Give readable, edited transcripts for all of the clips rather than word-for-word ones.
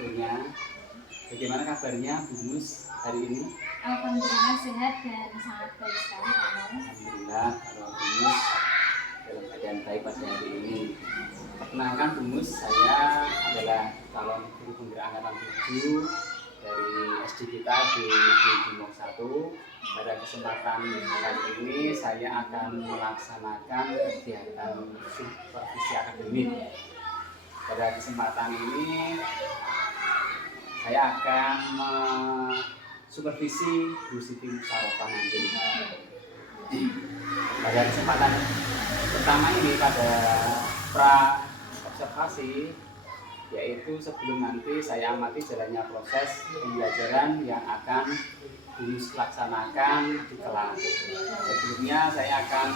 waktunya. Bagaimana kabarnya Bu Mus hari ini? Alhamdulillah sehat dan sangat baik sekali Pak Mul. Alhamdulillah kalau Bu Mus dalam keadaan baik pada hari ini. Perkenalkan Bu Mus, saya adalah calon guru penggerak angkatan 7 dari SD kita di Jumong 1. Pada kesempatan kali ini saya akan melaksanakan kegiatan supervisi akademik. Pada kesempatan ini saya akan supervisi Bu Siti Musyawarah nanti. Pada kesempatan pertama ini pada pra observasi, yaitu sebelum nanti saya amati jalannya proses pembelajaran yang akan dilaksanakan di kelas. Sebelumnya saya akan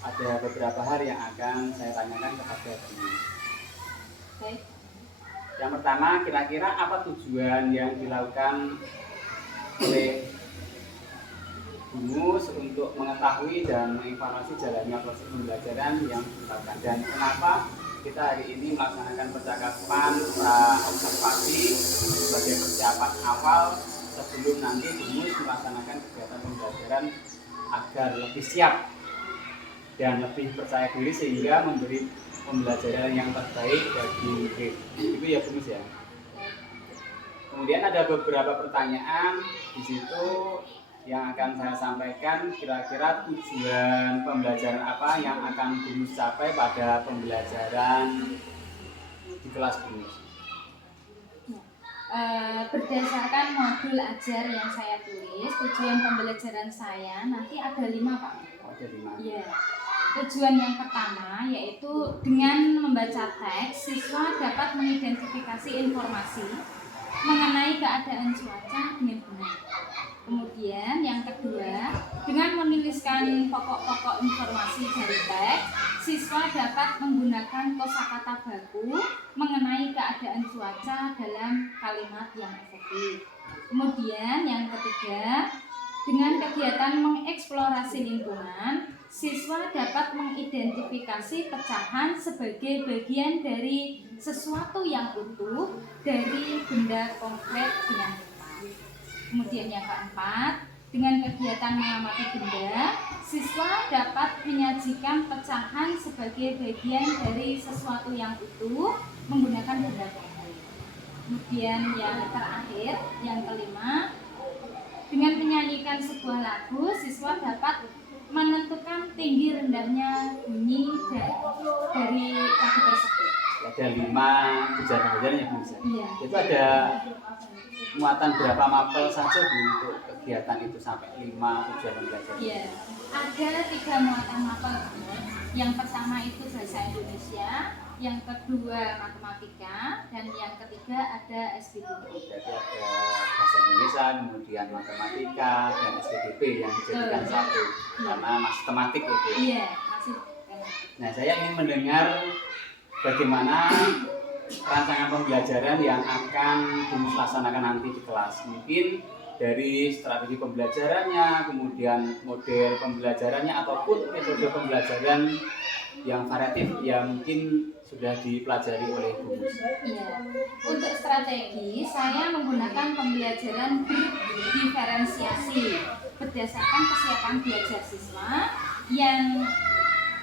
ada beberapa hal yang akan saya tanyakan kepada Bu. Baik. Yang pertama, kira-kira apa tujuan yang dilakukan oleh Bu Mus untuk mengetahui dan mengevaluasi jalannya proses pembelajaran yang dilakukan, dan kenapa kita hari ini melaksanakan percakapan observasi sebagai persiapan awal sebelum nanti Bu Mus melaksanakan kegiatan pembelajaran agar lebih siap dan lebih percaya diri sehingga memberi pembelajaran yang terbaik bagi murid. Itu ya Bu Mus ya. Kemudian ada beberapa pertanyaan di situ yang akan saya sampaikan, kira-kira tujuan pembelajaran apa yang akan Bu Mus capai pada pembelajaran di kelas Bu Mus. Berdasarkan modul ajar yang saya tulis, tujuan pembelajaran saya nanti ada 5 Pak. Oh, ada 5. Iya. Tujuan yang pertama yaitu dengan membaca teks, siswa dapat mengidentifikasi informasi mengenai keadaan cuaca dengan benar. Kemudian yang kedua, dengan menuliskan pokok-pokok informasi dari teks, siswa dapat menggunakan kosakata baku mengenai keadaan cuaca dalam kalimat yang efektif. Kemudian yang ketiga, dengan kegiatan mengeksplorasi lingkungan, siswa dapat mengidentifikasi pecahan sebagai bagian dari sesuatu yang utuh dari benda konkret dengan tepat. Kemudian yang keempat, dengan kegiatan mengamati benda, siswa dapat menyajikan pecahan sebagai bagian dari sesuatu yang utuh menggunakan benda konkret. Kemudian yang terakhir, yang kelima, dengan menyanyikan sebuah lagu, siswa dapat menentukan tinggi rendahnya bunyi dari lagu tersebut. Ada 5 kegiatan yang bisa. Iya. Itu ada muatan berapa mapel saja Bu untuk kegiatan itu sampai 5 tujuan pembelajaran? Iya. Ada 3 muatan mapel. Yang pertama itu bahasa Indonesia, yang kedua matematika, dan yang ketiga ada SPDP. Jadi ada bahasa Indonesia, kemudian matematika, dan SPDP yang dijadikan satu karena masih tematik itu. Iya, masih tematik. Nah, saya ingin mendengar bagaimana rancangan pembelajaran yang akan dilaksanakan nanti di kelas. Mungkin dari strategi pembelajarannya, kemudian model pembelajarannya, ataupun metode pembelajaran yang variatif yang mungkin sudah dipelajari oleh Bu Mus. Iya. Untuk strategi, saya menggunakan pembelajaran diferensiasi berdasarkan kesiapan belajar siswa yang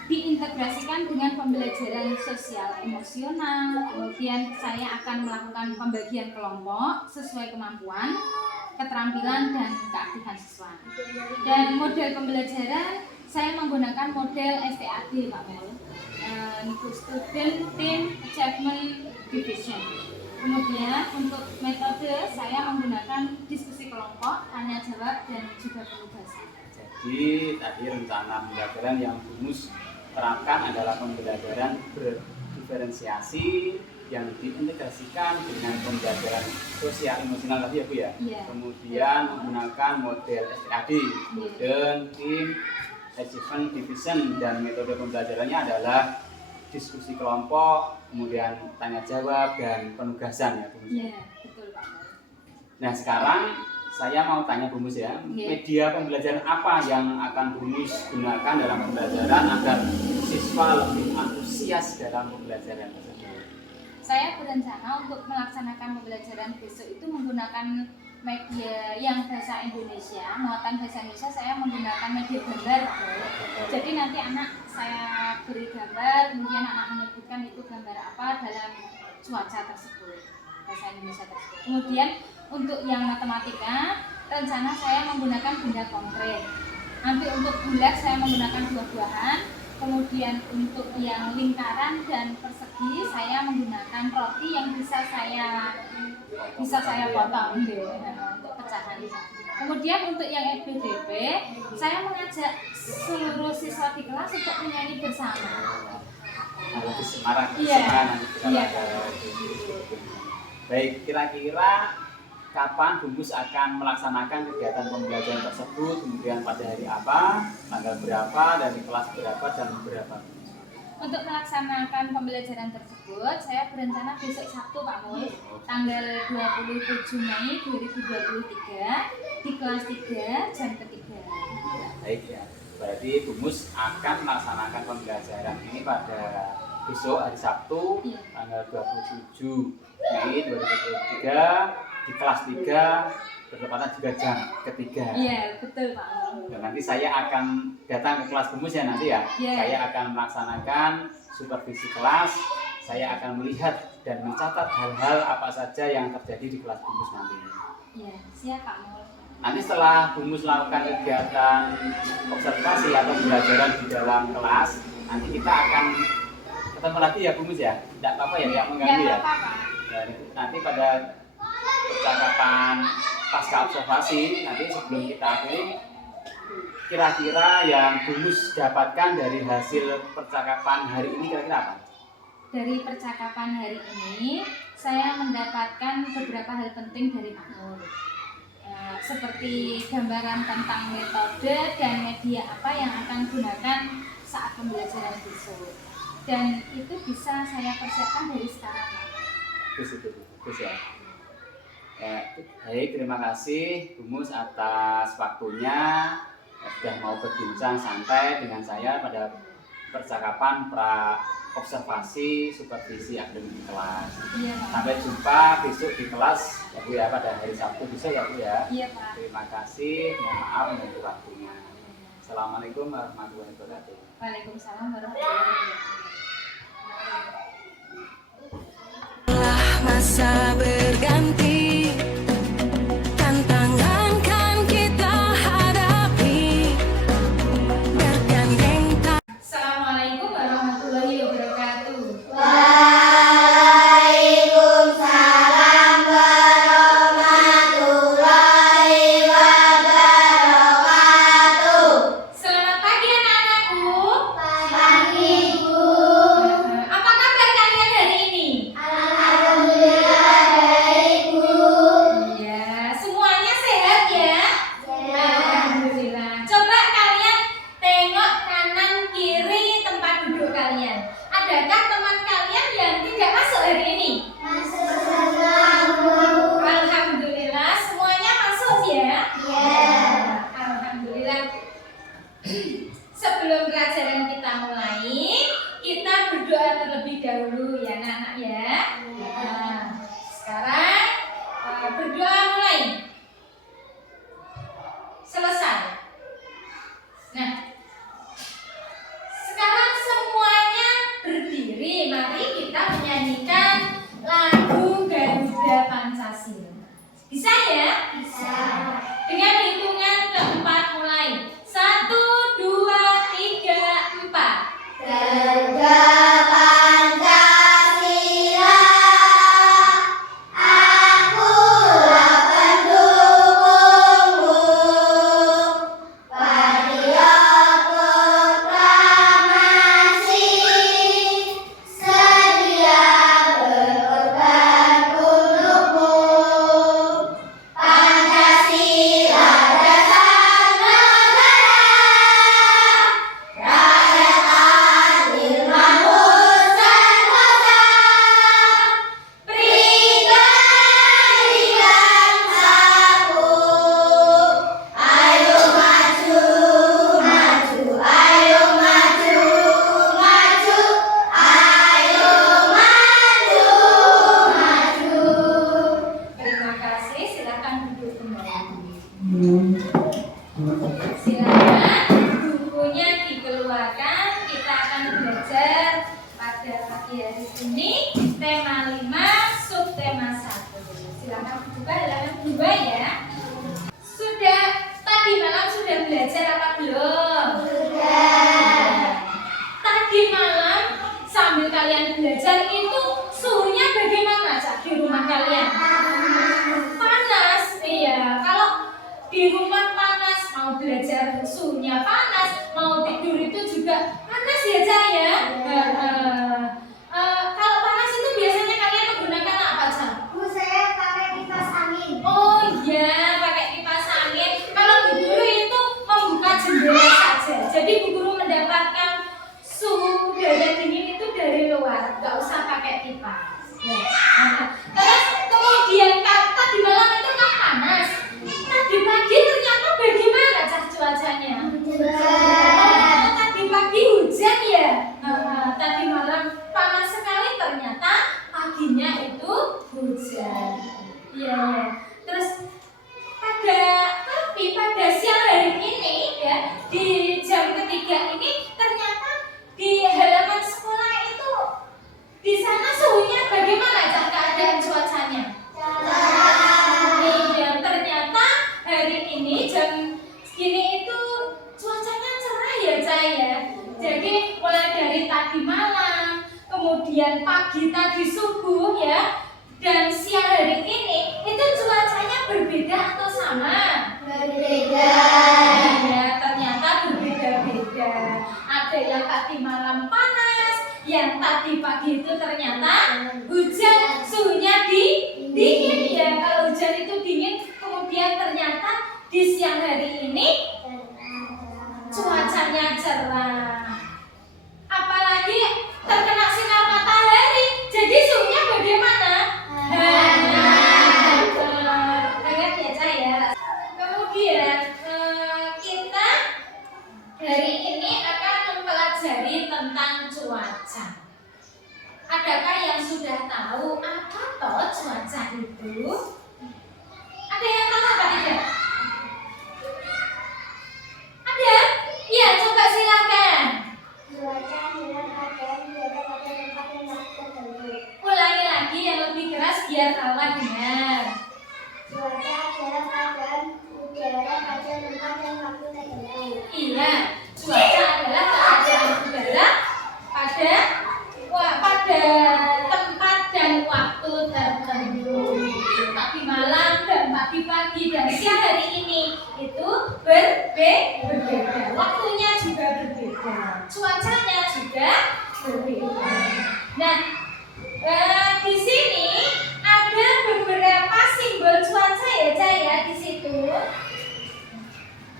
diintegrasikan dengan pembelajaran sosial emosional. Kemudian saya akan melakukan pembagian kelompok sesuai kemampuan, keterampilan, dan keaktifan siswa. Dan model pembelajaran saya menggunakan model STAD Pak Mul, Student Team Achievement Division. Kemudian untuk metode saya menggunakan diskusi kelompok, tanya jawab, dan juga penugasan. Jadi tadi rencana pembelajaran yang Bu Mus terapkan adalah pembelajaran berdiferensiasi yang diintegrasikan dengan pembelajaran sosial emosional tadi ya Bu ya. Iya. Kemudian menggunakan model STAD, Student Team Achievement Division, dan metode pembelajarannya adalah diskusi kelompok, kemudian tanya jawab, dan penugasan ya Bu Mus. Iya, betul Pak. Nah sekarang saya mau tanya Bu Mus ya, media pembelajaran apa yang akan Bu Mus gunakan dalam pembelajaran agar siswa lebih antusias dalam pembelajaran tersebut? Saya berencana untuk melaksanakan pembelajaran besok itu menggunakan media yang bahasa Indonesia, muatan bahasa Indonesia. Saya menggunakan media gambar, Pak Mul. Jadi nanti anak saya beri gambar, kemudian anak menyebutkan itu gambar apa dalam cuaca tersebut, bahasa Indonesia tersebut. Kemudian untuk yang matematika, rencana saya menggunakan benda konkret. Nanti untuk bulat saya menggunakan buah-buahan. Kemudian untuk yang lingkaran dan persegi saya menggunakan roti yang bisa saya potong untuk pecahan. Kemudian untuk yang EBDP saya mengajak seluruh siswa di kelas untuk menyanyi bersama. Lebih semarak, Iya. nanti kita Iya. Baik, kira-kira kapan Bumus akan melaksanakan kegiatan pembelajaran tersebut, kemudian pada hari apa, tanggal berapa, dari kelas berapa, jam berapa? Untuk melaksanakan pembelajaran tersebut, saya berencana besok Sabtu, Pak Mul, tanggal 27 Mei 2023 di kelas 3 jam ketiga. Baik ya, berarti Bumus akan melaksanakan pembelajaran ini pada besok hari Sabtu, Iya. tanggal 27 Mei 2023 di kelas 3, bertepatan juga jam ketiga. Iya, betul Pak Mul. Dan nanti saya akan datang ke kelas Bumus ya nanti ya. Iya. Saya akan melaksanakan supervisi kelas. Saya akan melihat dan mencatat hal-hal apa saja yang terjadi di kelas Bumus nanti. Iya, siap Pak Mul. Nanti setelah Bumus melakukan kegiatan observasi atau pembelajaran di dalam kelas, nanti kita akan ketemu lagi ya Bumus ya. Tidak apa-apa ya, tidak mengganggu ya. Nggak apa-apa. Dan nanti pada percakapan pasca observasi, nanti sebelum kita akhiri, kira-kira yang Bumus dapatkan dari hasil percakapan hari ini kira-kira apa? Dari percakapan hari ini, saya mendapatkan beberapa hal penting dari Pak Mul. Seperti gambaran tentang metode dan media apa yang akan gunakan saat pembelajaran besok. Dan itu bisa saya persiapkan dari sekarang, Pak. Bagus ya. Baik, terima kasih Bumus atas waktunya sudah mau berbincang santai dengan saya pada percakapan pra observasi supervisi akademik kelas. Iya, Pak. Sampai jumpa besok di kelas ya Bu ya, pada hari Sabtu besok ya Bu ya. Iya, Pak. Terima kasih, mohon maaf untuk waktunya. Assalamualaikum warahmatullahi wabarakatuh. Waalaikumsalam warahmatullahi wabarakatuh. Masa berganti, tantangan kan kita hadapi, bergandeng. Assalamualaikum warahmatullahi wabarakatuh. Waalaikumsalam warahmatullahi wabarakatuh. Selamat pagi anak-anakku. Pagi, Bu. Apa kabar kalian hari ini? Alhamdulillah baik, Bu. Iya, semuanya sehat ya? Alhamdulillah. Coba kalian tengok kanan kiri tempat duduk kalian. Adakah teman kalian yang tidak masuk hari ini? Masuk semua, Bu. Alhamdulillah, semuanya masuk ya? Ya. Alhamdulillah. Sebelum pelajaran kita mulai, kita berdoa terlebih dahulu ya anak-anak ya. Nah, sekarang berdoa mulai. Selesai. Nah, sekarang semuanya berdiri. Mari kita menyanyikan lagu Garuda Pancasila. Bisa ya? Bisa. Dengan hitungan keempat mulai. 1, 2, 3, 4. Garuda Pancasila Silakan bukunya dikeluarkan. Kita akan belajar pada pagi hari ini tema 5 subtema 1. Silakan dibuka halaman 2 ya. Sudah tadi malam sudah belajar apa belum? Tadi malam sambil kalian belajar itu suhunya bagaimana Cak di rumah kalian? Panas. Iya, kalau di rumah panas, mau belajar suhunya panas, mau tidur itu juga panas ya Cak ya. Kalau panas itu biasanya kalian menggunakan apa Cak? Saya pakai kipas angin. Oh iya, pakai kipas angin. Kalau Bu Guru itu membuka jendela saja. Jadi Bu Guru mendapatkan suhu udara dingin itu dari luar, nggak usah pakai kipas. Ya. Terus kemudian tadi malam itu kan panas. Tadi pagi ternyata bagaimana Cak cuacanya? Oh, tadi pagi hujan ya. Tadi malam panas sekali, ternyata paginya itu hujan. Iya. Terus pada siang hari ini ya, di jam ketiga ini ternyata di halaman sekolah itu di sana suhunya bagaimana Cak keadaan cuacanya? Iya, ternyata hari ini jam segini itu cuacanya cerah ya Cak ya. Jadi mulai dari tadi malam, kemudian pagi tadi subuh ya, dan siang hari ini itu cuacanya berbeda atau sama? Berbeda. Ya, ternyata berbeda-beda. Ada yang tadi malam panas, yang tadi pagi itu ternyata hujan, suhunya dingin ya. Kalau hujan itu dingin, kemudian ternyata di siang hari ini cuacanya cerah. Apalagi terkena sinar matahari, jadi suhunya bagaimana? Hangat ya Cak ya. Kemudian kita hari ini akan mempelajari tentang cuaca. Adakah yang sudah tahu apa toh cuaca itu? Ada yang tahu apa tidak? Ada? Iya, coba silakan. Cuaca adalah keadaan udara pada tempat yang tertentu. Ulangi lagi yang lebih keras biar kawan dengar. Cuaca adalah keadaan udara pada tempat dan waktu tertentu. Iya, cuaca adalah keadaan udara pada tempat dan waktu tertentu. Tadi malam dan pagi dan siang hari ini itu berbeda. Waktunya juga berbeda. Cuacanya juga berbeda. Nah, di sini ada beberapa simbol cuaca ya Cak ya di situ.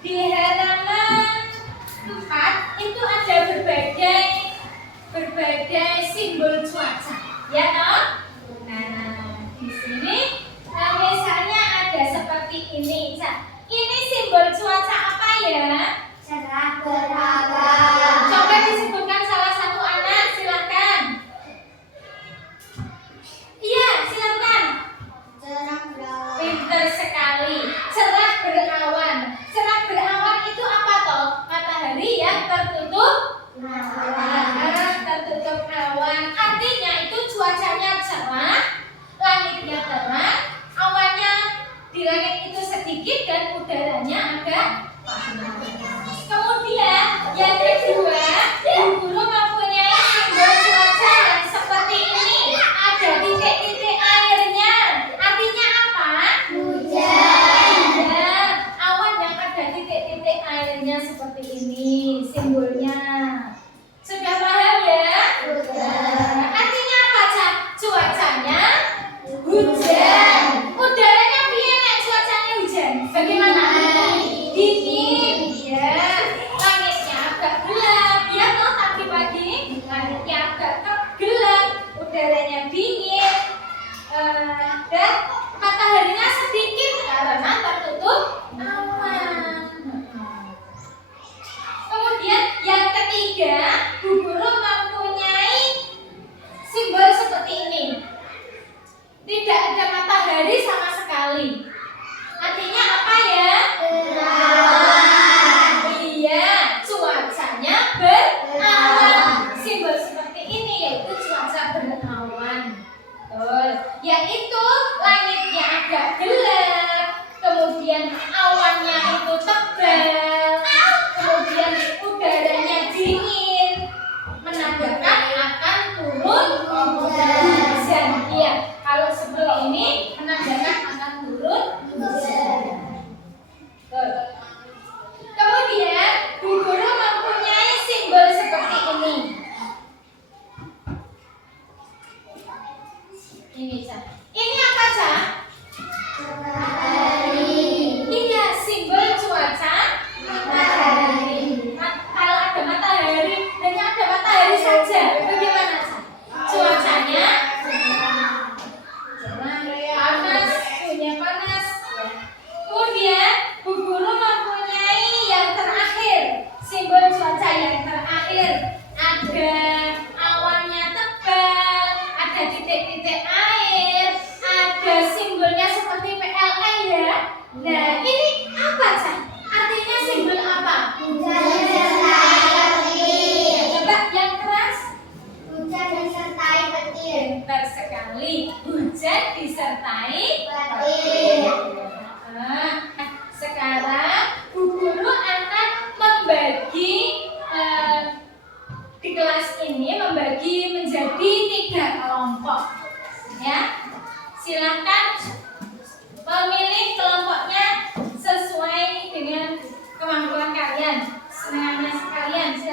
Di halaman 4 itu ada berbagai simbol cuaca, ya toh? Nah, di sini misalnya ada seperti ini, Cak. Ini simbol cuaca apa ya? Cerah berabang. Coba disebutkan salah satu anak, silakan. Iya, silakan. Cerah berawan. Pinter sekali. Cerah berawan. Cerah berawan itu apa toh? Matahari yang tertutup tertutup awan. Artinya itu cuacanya cerah, langitnya terang, awannya di langit itu sedikit dan udaranya agak panas. Kemudian yang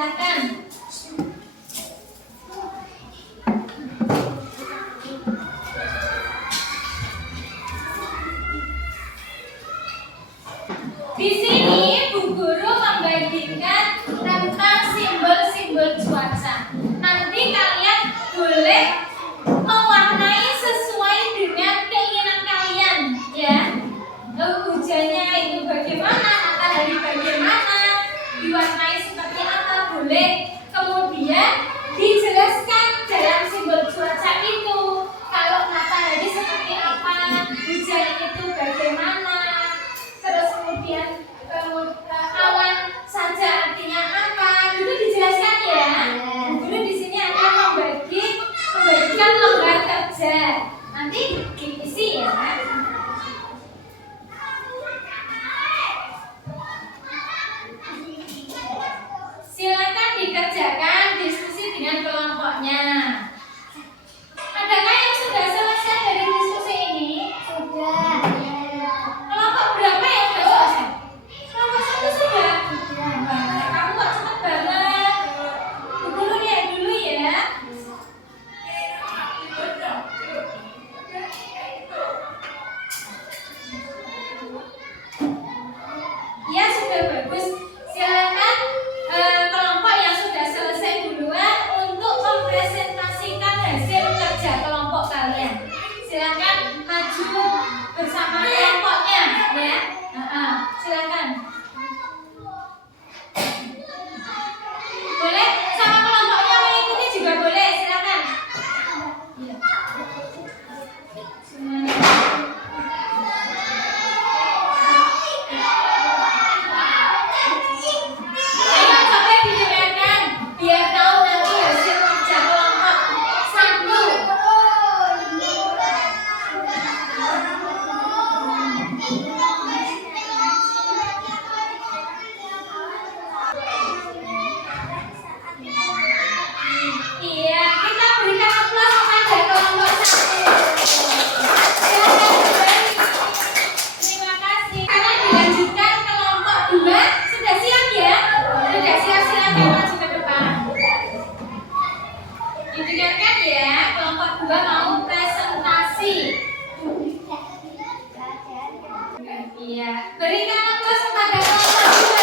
silakan. Di sini Bu Guru membagikan tentang simbol-simbol cuaca. Nanti kalian boleh mewarnai sesuai dengan keinginan kalian, ya. Hujannya itu bagaimana, matahari bagaimana, diwarnai seperti apa boleh. Kemudian dijelaskan dalam simbol cuaca itu. Kalau matahari seperti apa, hujan itu bagaimana. Terus kemudian awan saja artinya apa, itu dijelaskan ya. Guru di sini akan membagikan lembar kerja. Nanti diisi ya. Silakan dikerjakan diskusi dengan kelompoknya. Adakah yang sudah selesai dari diskusi ini? Sudah. Kelompok berapa yang sudah selesai? Kelompok 1 sudah? Kamu kok cepet banget. Bu Guru lihat dulu ya. Ya sudah bagus. Silakan kelompok yang sudah selesai duluan untuk mempresentasikan hasil kerja kelompok kalian. Silakan maju bersama kelompoknya ya. Silakan. Boleh sama kelompoknya mengikuti juga boleh. Silakan. Iya. Ayo sampai didengarkan biar tahu nanti hasil kerja kelompok. 1. Iya, kita berikan aplaus kepada kelompok 1. Silakan kembali. Terima kasih. Karena dilanjutkan kelompok 2. Sudah siap ya? Sudah siap, silakan maju ke depan. Didengarkan ya, kelompok 2 mau presentasi. Iya, berikan aplaus kepada kelompok 2.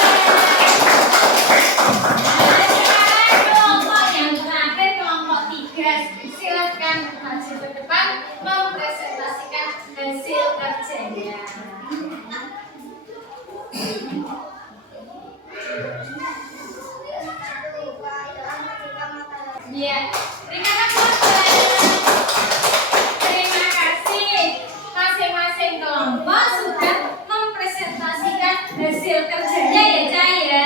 Nah, sekarang kelompok yang terakhir, kelompok 3. Silakan maju ke depan mempresentasikan hasil kerjanya. Iya, berikan aplaus. Terima kasih. Masing-masing kelompok sudah mempresentasikan hasil kerjanya ya, Cah ya. Ya,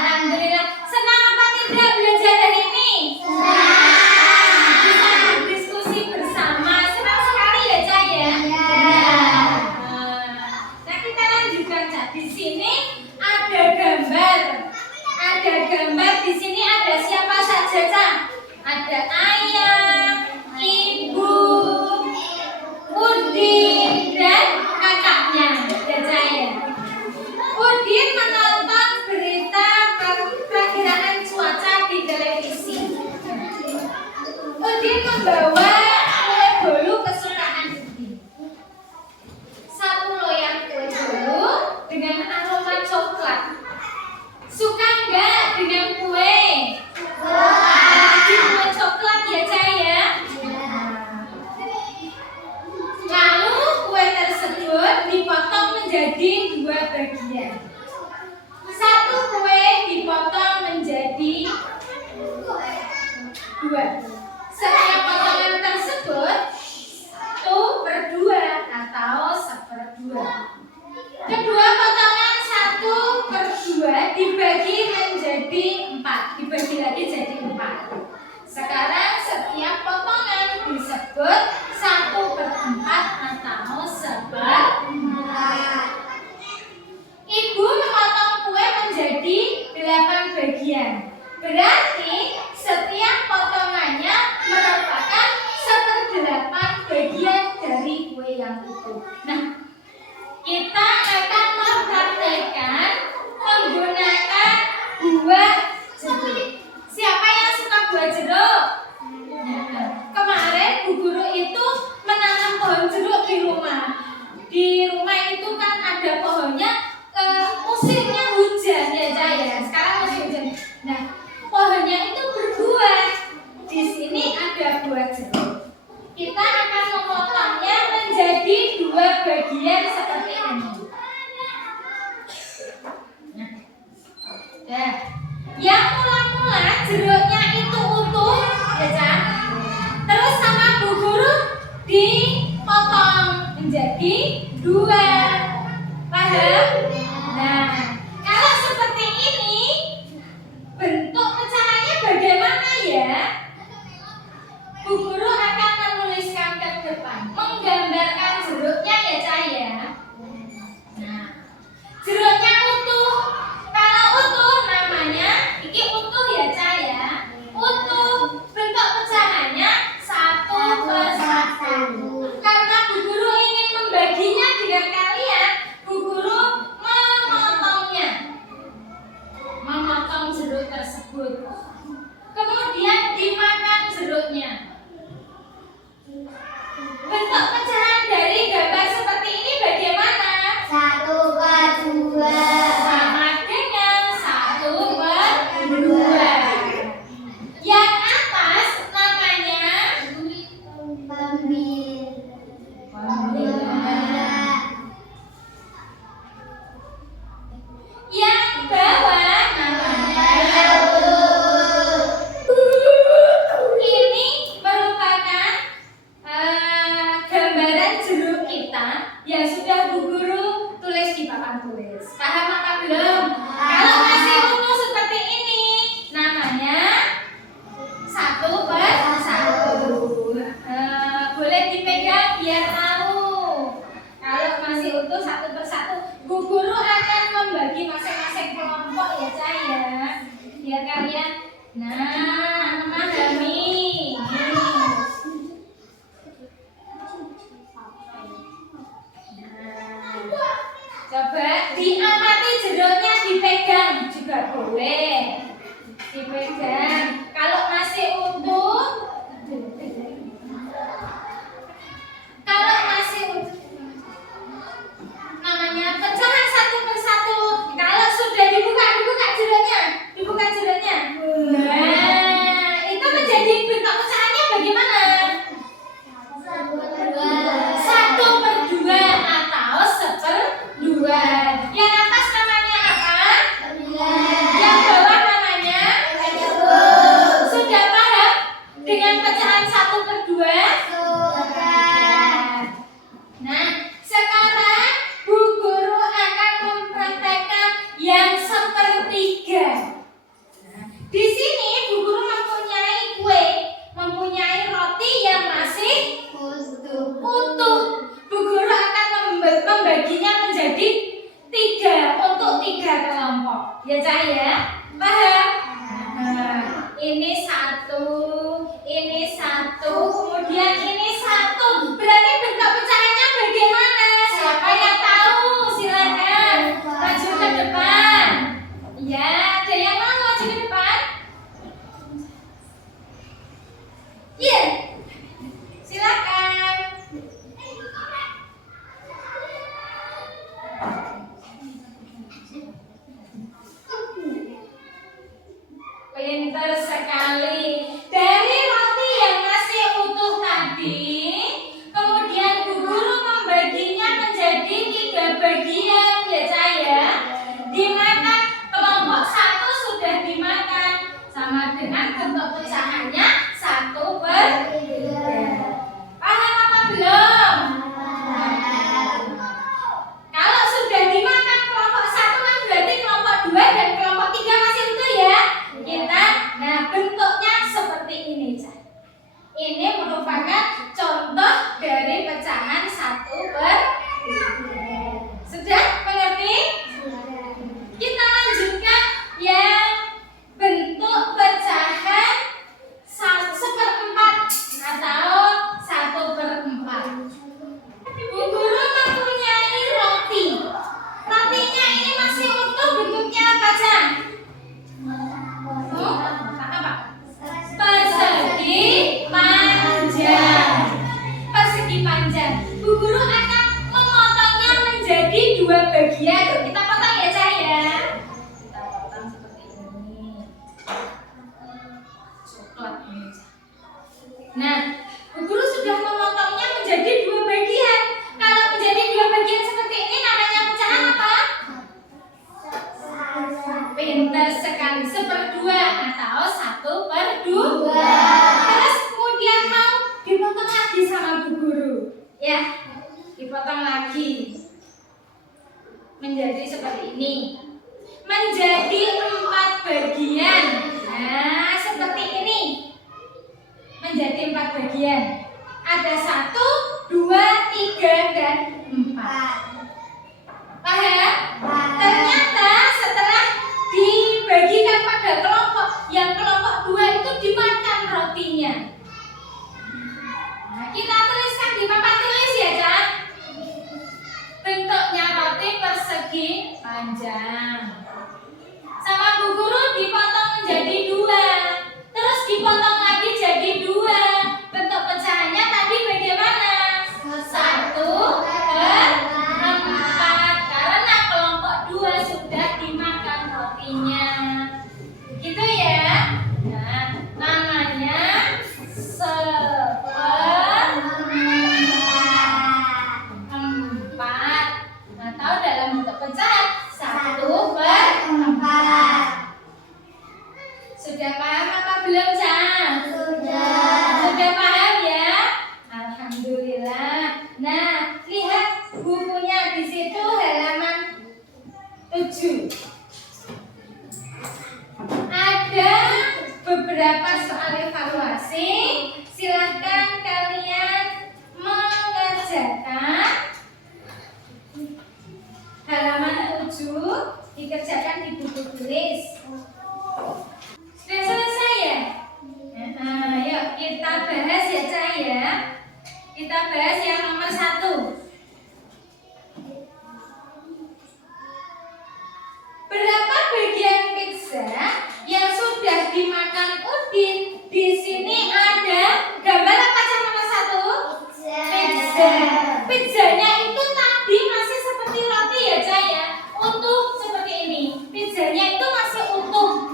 alhamdulillah. Senang apa tidak belajar hari ini? Bisa berdiskusi bersama. Senang sekali ya, Cah ya. Nah, kita lanjutkan, Cah. Di sini ada gambar. Ada gambar di sini, ada siapa saja, Cah? Ada ayah, ibu, Udin, dan kakaknya. Ya, Cah ya. Udin menonton berita perakiraan cuaca di televisi. Udin membawa kue bolu kesukaan Udin. Satu loyang kue bolu dengan aroma coklat. Suka enggak dengan kue? Kue coklat ya, Cah ya. Lalu kue tersebut dipotong menjadi 2 bagian. Satu kue dipotong menjadi 2. Setiap potongan tersebut 1/2 atau 1/2. Kedua potongan 1/2 dibagi menjadi 4. Dibagi lagi jadi 4. Sekarang setiap potongan disebut 1/4 atau 1/4. Ibu jeruknya itu utuh, ya Cak. Terus sama Bu Guru dipotong menjadi 2. Paham? Nah, kalau seperti ini bentuk pecahannya bagaimana ya? Bu Guru akan menuliskan ke depan, menggambarkan jeruknya ya Cak ya. Nah, jeruknya utuh. Kalau utuh namanya iki utuh ya Cak ya. Utuh. Bentuk pecahannya 1/1. Karena Bu Guru ingin membaginya dengan kalian, Bu Guru memotongnya. Memotong jeruk tersebut. Kemudian dimakan jeruknya. Bentuk pecahan dari gambar seperti ini bagaimana? 1/2. Sama dengan 1/2. Yang atas namanya Pembil. yang bawah namanya ini merupakan gambaran jeruk kita yang sudah Bu Guru tulis di papan tulis. Paham apa belum? Kalau masih utuh seperti ini namanya 1/1. Boleh dipegang biar tahu. Kalau masih utuh 1/1, Bu Guru akan membagi masing-masing kelompok ya Cak ya. Biar kalian memahami. Coba diamati jeruknya, dipegang juga boleh. Dipegang. Kalau masih utuh, namanya pecahan 1/1. Kalau sudah dibuka jeruknya. Nah, itu menjadi bentuk pecahannya bagaimana? 1/2 atau 1/2. Yang atas namanya apa? Yang bawah namanya? Sudah paham dengan pecahan 1/2? Nah, sekarang Bu Guru akan mempraktekkan yang 1/3. Nah, di sini Bu Guru mempunyai kue, mempunyai roti yang masih utuh. Bu Guru akan membaginya menjadi 3 untuk 3 kelompok. Ya Cak ya? Paham? Nah, ini 1, kemudian ini 1. Berarti bentuk pecahannya bagaimana? Siapa yang tahu? Silakan maju ke depan. Ya, ada yang mau maju ke depan? Iya. Silakan. Pintar sekali. Dari roti yang masih utuh tadi, kemudian Bu Guru membaginya menjadi 3 bagian ya Cak ya. Dimakan, kelompok 1 sudah dimakan, sama dengan bentuk pecahannya 1/3. Paham apa belum? Kalau sudah dimakan kelompok 1 kan berarti kelompok 2 dan kelompok 3 masih utuh ya. Bentuknya seperti ini Cak. Ini merupakan contoh dari pecahan 1/3. Sudah mengerti? Kita lanjutkan yang bentuk pecahan 1/4 atau 1/4. Bu Guru mempunyai roti. Rotinya ini masih utuh, bentuknya apa Cak? Persegi panjang. Bu Guru akan memotongnya menjadi 2 bagian. Kita potong ya Cak ya. Kita potong seperti ini. Coklat ini. Nah, Bu Guru sudah memotongnya menjadi 2 bagian. Kalau menjadi 2 bagian seperti ini namanya pecahan apa? Pintar sekali. 1/2 atau 1/4. seperti ini. Menjadi 4 bagian. Nah, seperti ini. Menjadi 4 bagian. Ada 1, 2, 3, dan 4. Paham? Ternyata setelah dibagikan pada kelompok, yang kelompok 2 itu dimakan rotinya. Nah, kita tuliskan di papan tulis ya, Cak. Bentuknya roti persegi panjang. Sama Bu Guru dipotong menjadi 2, terus dipotong lagi jadi 2. Bentuk pecahannya tadi bagaimana? 1/4, karena kelompok 2 sudah dimakan rotinya. Gitu ya. Nah, namanya seperempat atau dalam bentuk pecahan 1/4. Sudah paham apa belum, Cak? Sudah paham ya? Alhamdulillah. Nah, lihat bukunya di situ halaman 7. Ada beberapa soal evaluasi. Silahkan kalian mengerjakan halaman 7, dikerjakan di buku tulis. Sudah selesai ya? Nah, yuk kita bahas ya, Cak ya. Kita bahas yang nomor 1. Berapa bagian pizza yang sudah dimakan Udin? Di sini ada gambar apa, Cak, nomor 1? Pizza. Pizzanya itu tadi masih seperti roti ya, Cak ya. Utuh seperti ini. Pizzanya itu masih utuh.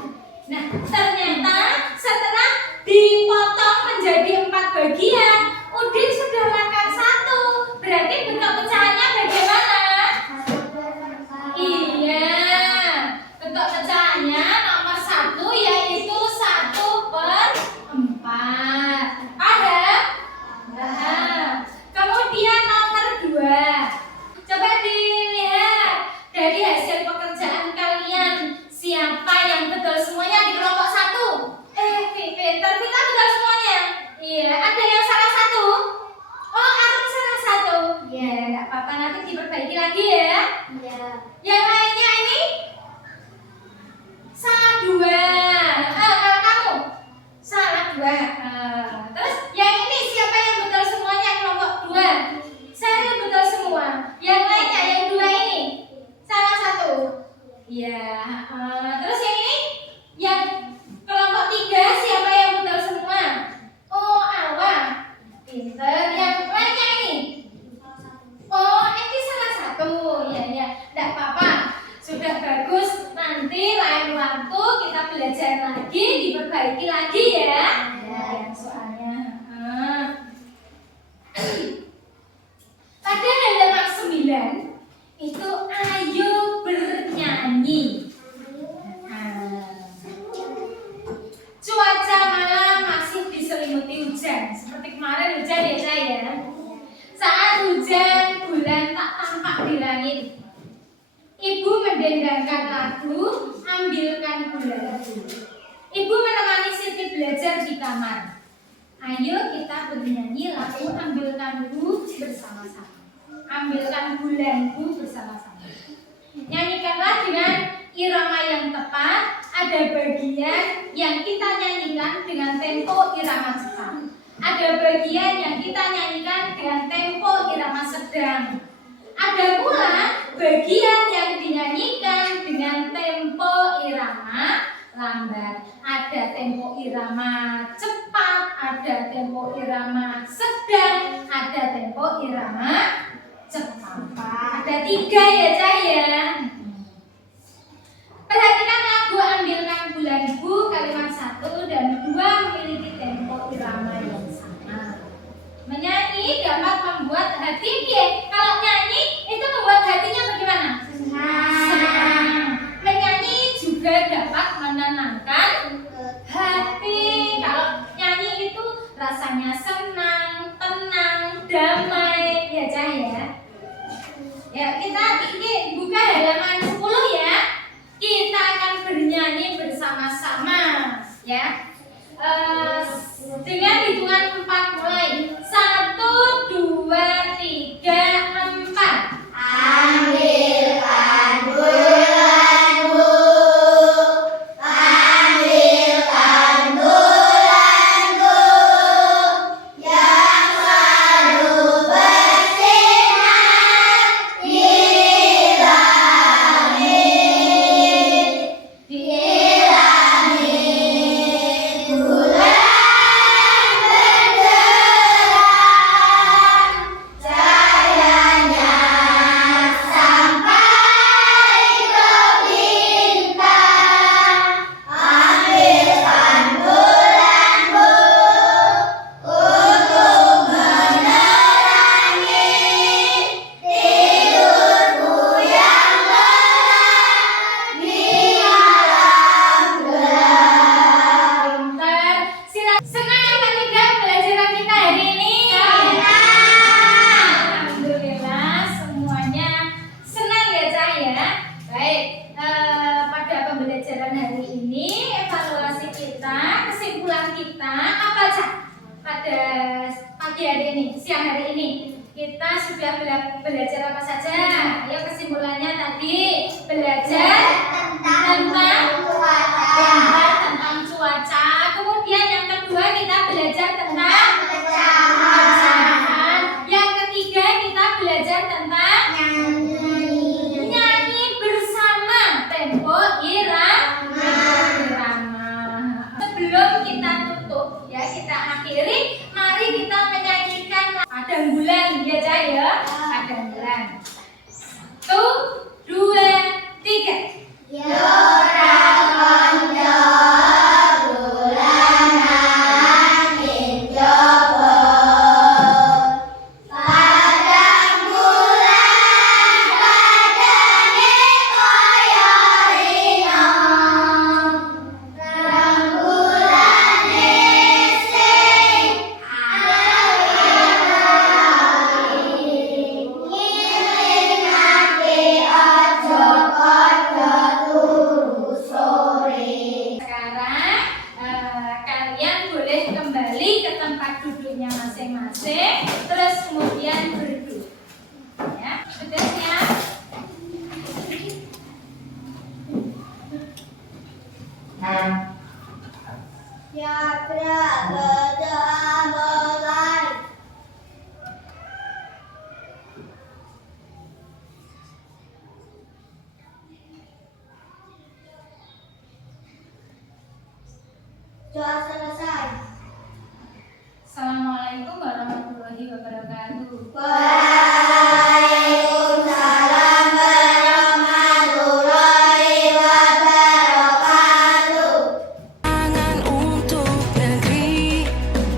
Nah, ternyata setelah dipotong menjadi 4 bagian, Udin sudah makan 1. Berarti bentuk pecahannya bagaimana? Iya, bentuk pecahannya nomor 1 yaitu 1/4. Paham? Nah, kemudian nomor 2. Coba dilihat dari hasil pekerjaan kalian. Siapa yang betul semuanya di kelompok 1? Pintar, kita betul semuanya. Iya, ada yang salah 1. Oh, aku salah 1. Ya, enggak apa-apa, nanti diperbaiki lagi ya. Yang lainnya ini salah 2. Kalau kamu salah 2. Terus yang ini siapa yang betul semuanya kelompok 2? Saya betul semua. Yang lainnya yang 2 ini salah 1. Ya, terus yang ini yang kelompok 3 siapa yang betul semua? Oh, Awa. Pinter. Yang lainnya ini? Oh, ini salah 1. Ya, enggak apa-apa. Sudah bagus. Nanti lain waktu kita belajar lagi, diperbaiki lagi ya. Ya, soalnya. Pada halaman 9 itu ayo bernyanyi. Cuaca malam masih diselimuti hujan. Seperti kemarin hujan ya, saya. Saat hujan, bulan tak tampak di langit. Ibu mendendangkan lagu, ambilkan gula-gula. Ibu menemani Siti belajar di kamar. Ayo kita bernyanyi lagu ambilkan bu bersama-sama. Ambilkan bulanku bersama-sama. Nyanyikanlah dengan irama yang tepat. Ada bagian yang kita nyanyikan dengan tempo irama cepat. Ada bagian yang kita nyanyikan dengan tempo irama sedang. Ada pula bagian yang dinyanyikan dengan tempo irama lambat. Ada tempo irama cepat, ada tempo irama sedang, ada tempo irama cepat. Ada 3 ya, Caya. Perhatikan lagu ambilkan bulanku kalimat 1 dan 2 memiliki tempo irama yang sama. Menyanyi dapat membuat hati dia. Kalau nyanyi itu membuat hatinya bagaimana? Senang. Menyanyi juga dapat menenangkan hati. Kalau nyanyi itu rasanya senang, tenang, damai, ya Cah ya. Ya, kita ini buka halaman siang hari ini. Kita sudah belajar apa saja? Ya, kesimpulannya tadi belajar tentang cuaca. Kemudian yang kedua kita belajar tentang pecahan. Yang ketiga kita belajar tentang nyanyi bersama tempo irama. Sebelum kita tutup ya, kita akhiri, mari kita menyanyikan Padang Bulan ya Cahaya. Padang Bulan. 1, 2, 3. Sekarang kalian boleh kembali ke tempat duduknya masing-masing, terus kemudian berduduk. Ya, sudah siap? Doa selesai. Assalamualaikum warahmatullahi wabarakatuh. Waalaikumsalam warahmatullahi wabarakatuh. Tangan untuk negeri,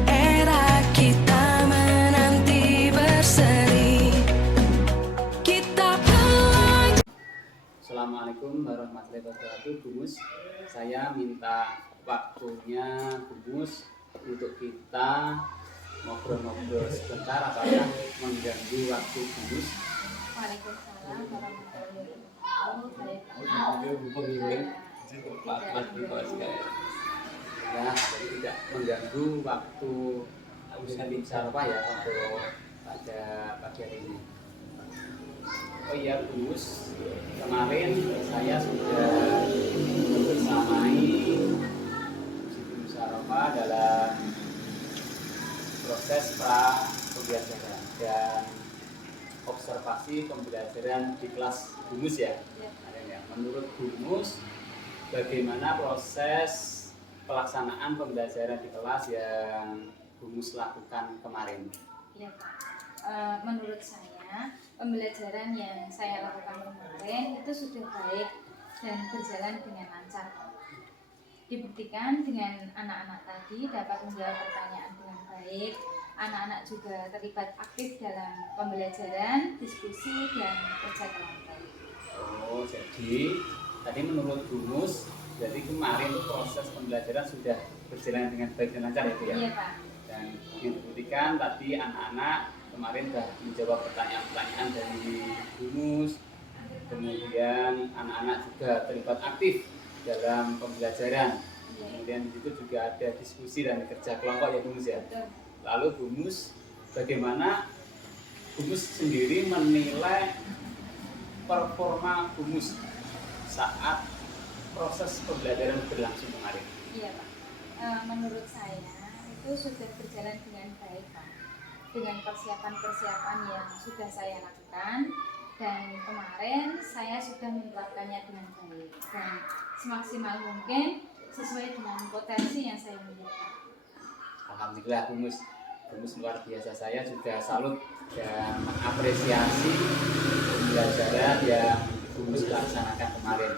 era kita menanti berseri. Kita belajar. Assalamualaikum warahmatullahi wabarakatuh. Gumus, saya minta waktunya Gumus untuk kita ngobrol-ngobrol sebentar. Apakah mengganggu waktu Gumus? Waalaikumsalam warahmatullahi wabarakatuh. Ya, jadi tidak mengganggu waktu Ustadz Sarwa ya untuk pada pagi hari ini. Oh iya Gumus, kemarin saya sudah bersamai Siti Musyawarah dalam proses pra pembelajaran dan observasi pembelajaran di kelas Gumus ya. Menurut Gumus, bagaimana proses pelaksanaan pembelajaran di kelas yang Gumus lakukan kemarin? Ya, Pak. Menurut saya, pembelajaran yang saya lakukan kemarin itu sudah baik dan berjalan dengan lancar. Dibuktikan dengan anak-anak tadi dapat menjawab pertanyaan dengan baik. Anak-anak juga terlibat aktif dalam pembelajaran, diskusi, dan kerja kelompok. Oh, jadi tadi menurut Gumus, jadi kemarin itu proses pembelajaran sudah berjalan dengan baik dan lancar ya Bu ya? Iya, Pak. Dan dibuktikan tadi anak-anak kemarin sudah menjawab pertanyaan-pertanyaan dari Gumus. Kemudian anak-anak juga terlibat aktif dalam pembelajaran. Kemudian di situ juga ada diskusi dan kerja kelompok ya Gumus ya. Betul. Lalu Gumus, bagaimana Gumus sendiri menilai performa Gumus saat proses pembelajaran berlangsung kemarin? Iya, Pak. Menurut saya itu sudah berjalan dengan baik, Pak. Dengan persiapan-persiapan yang sudah saya lakukan, dan kemarin saya sudah menerapkannya dengan baik dan semaksimal mungkin sesuai dengan potensi yang saya miliki. Alhamdulillah Gumus luar biasa. Saya juga salut dan mengapresiasi pembelajaran yang Gumus laksanakan kemarin,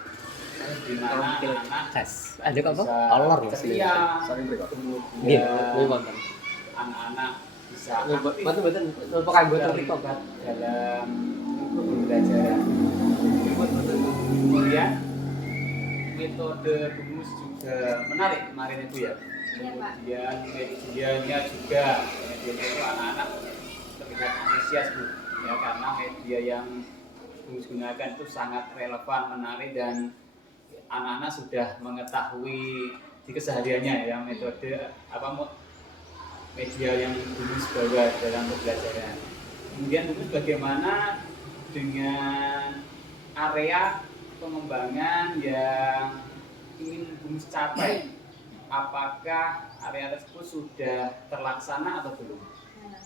di mana anak-anak ada apa? bisa Olor loh ceria, kemudian anak-anak bisa aktif dalam pembelajaran. Kemudian metode Gumus juga menarik kemarin itu ya. Iya, Pak. Kemudian medianya juga, media itu anak-anak terlihat antusias Bu ya, karena media yang Gumus gunakan itu sangat relevan, menarik, dan anak-anak sudah mengetahui di kesehariannya ya metode media yang Bumus bawa dalam pembelajaran. Kemudian Bumus bagaimana dengan area pengembangan yang ingin Bumus capai? Apakah area tersebut sudah terlaksana atau belum? Nah,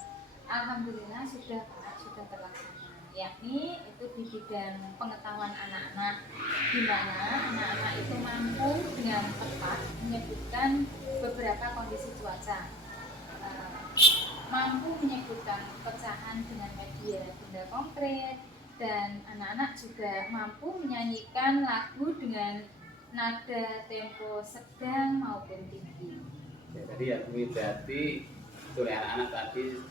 alhamdulillah sudah Pak, sudah terlaksana. Yakni itu di bidang pengetahuan anak-anak, di mana anak-anak itu mampu dengan tepat menyebutkan beberapa kondisi cuaca, mampu menyebutkan pecahan dengan media benda konkret, dan anak-anak juga mampu menyanyikan lagu dengan nada tempo sedang maupun tinggi. Ya, tadi ya Bu, berarti betul ya, anak-anak tadi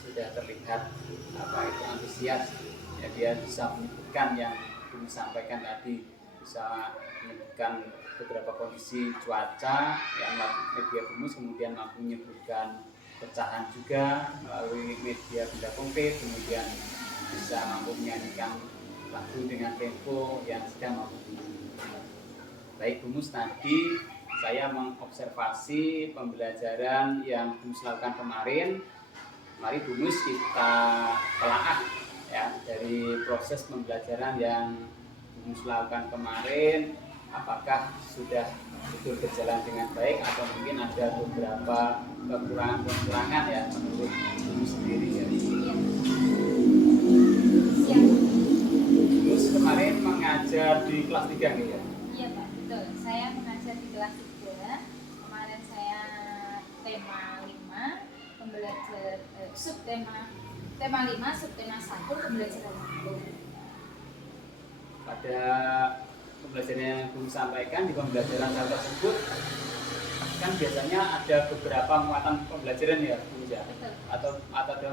sudah terlihat apa itu antusias, ya dia bisa menyebutkan yang Bumus sampaikan tadi, bisa menyebutkan beberapa kondisi cuaca yang media Bumus, kemudian mampu menyebutkan pecahan juga melalui media benda konkret, kemudian bisa mampu menyanyikan lagu dengan tempo yang sedang maupun tinggi. Baik Bumus, tadi saya mengobservasi pembelajaran yang Bumus lakukan kemarin. Mari Bumus kita telaah ya dari proses pembelajaran yang Bumus lakukan kemarin, apakah sudah betul berjalan dengan baik atau mungkin ada beberapa kekurangan ya menurut Bumus sendiri ya. Siap. Bumus kemarin mengajar di kelas 3 nih ya. Iya Pak, betul. Saya mengajar di kelas 3. Kemarin saya tema 5, pembelajar subtema 5, subtema 1, pembelajaran waktu. Pada pembelajaran yang Bumus sampaikan di pembelajaran tersebut kan biasanya ada beberapa muatan pembelajaran ya Bumus ya, Betul. atau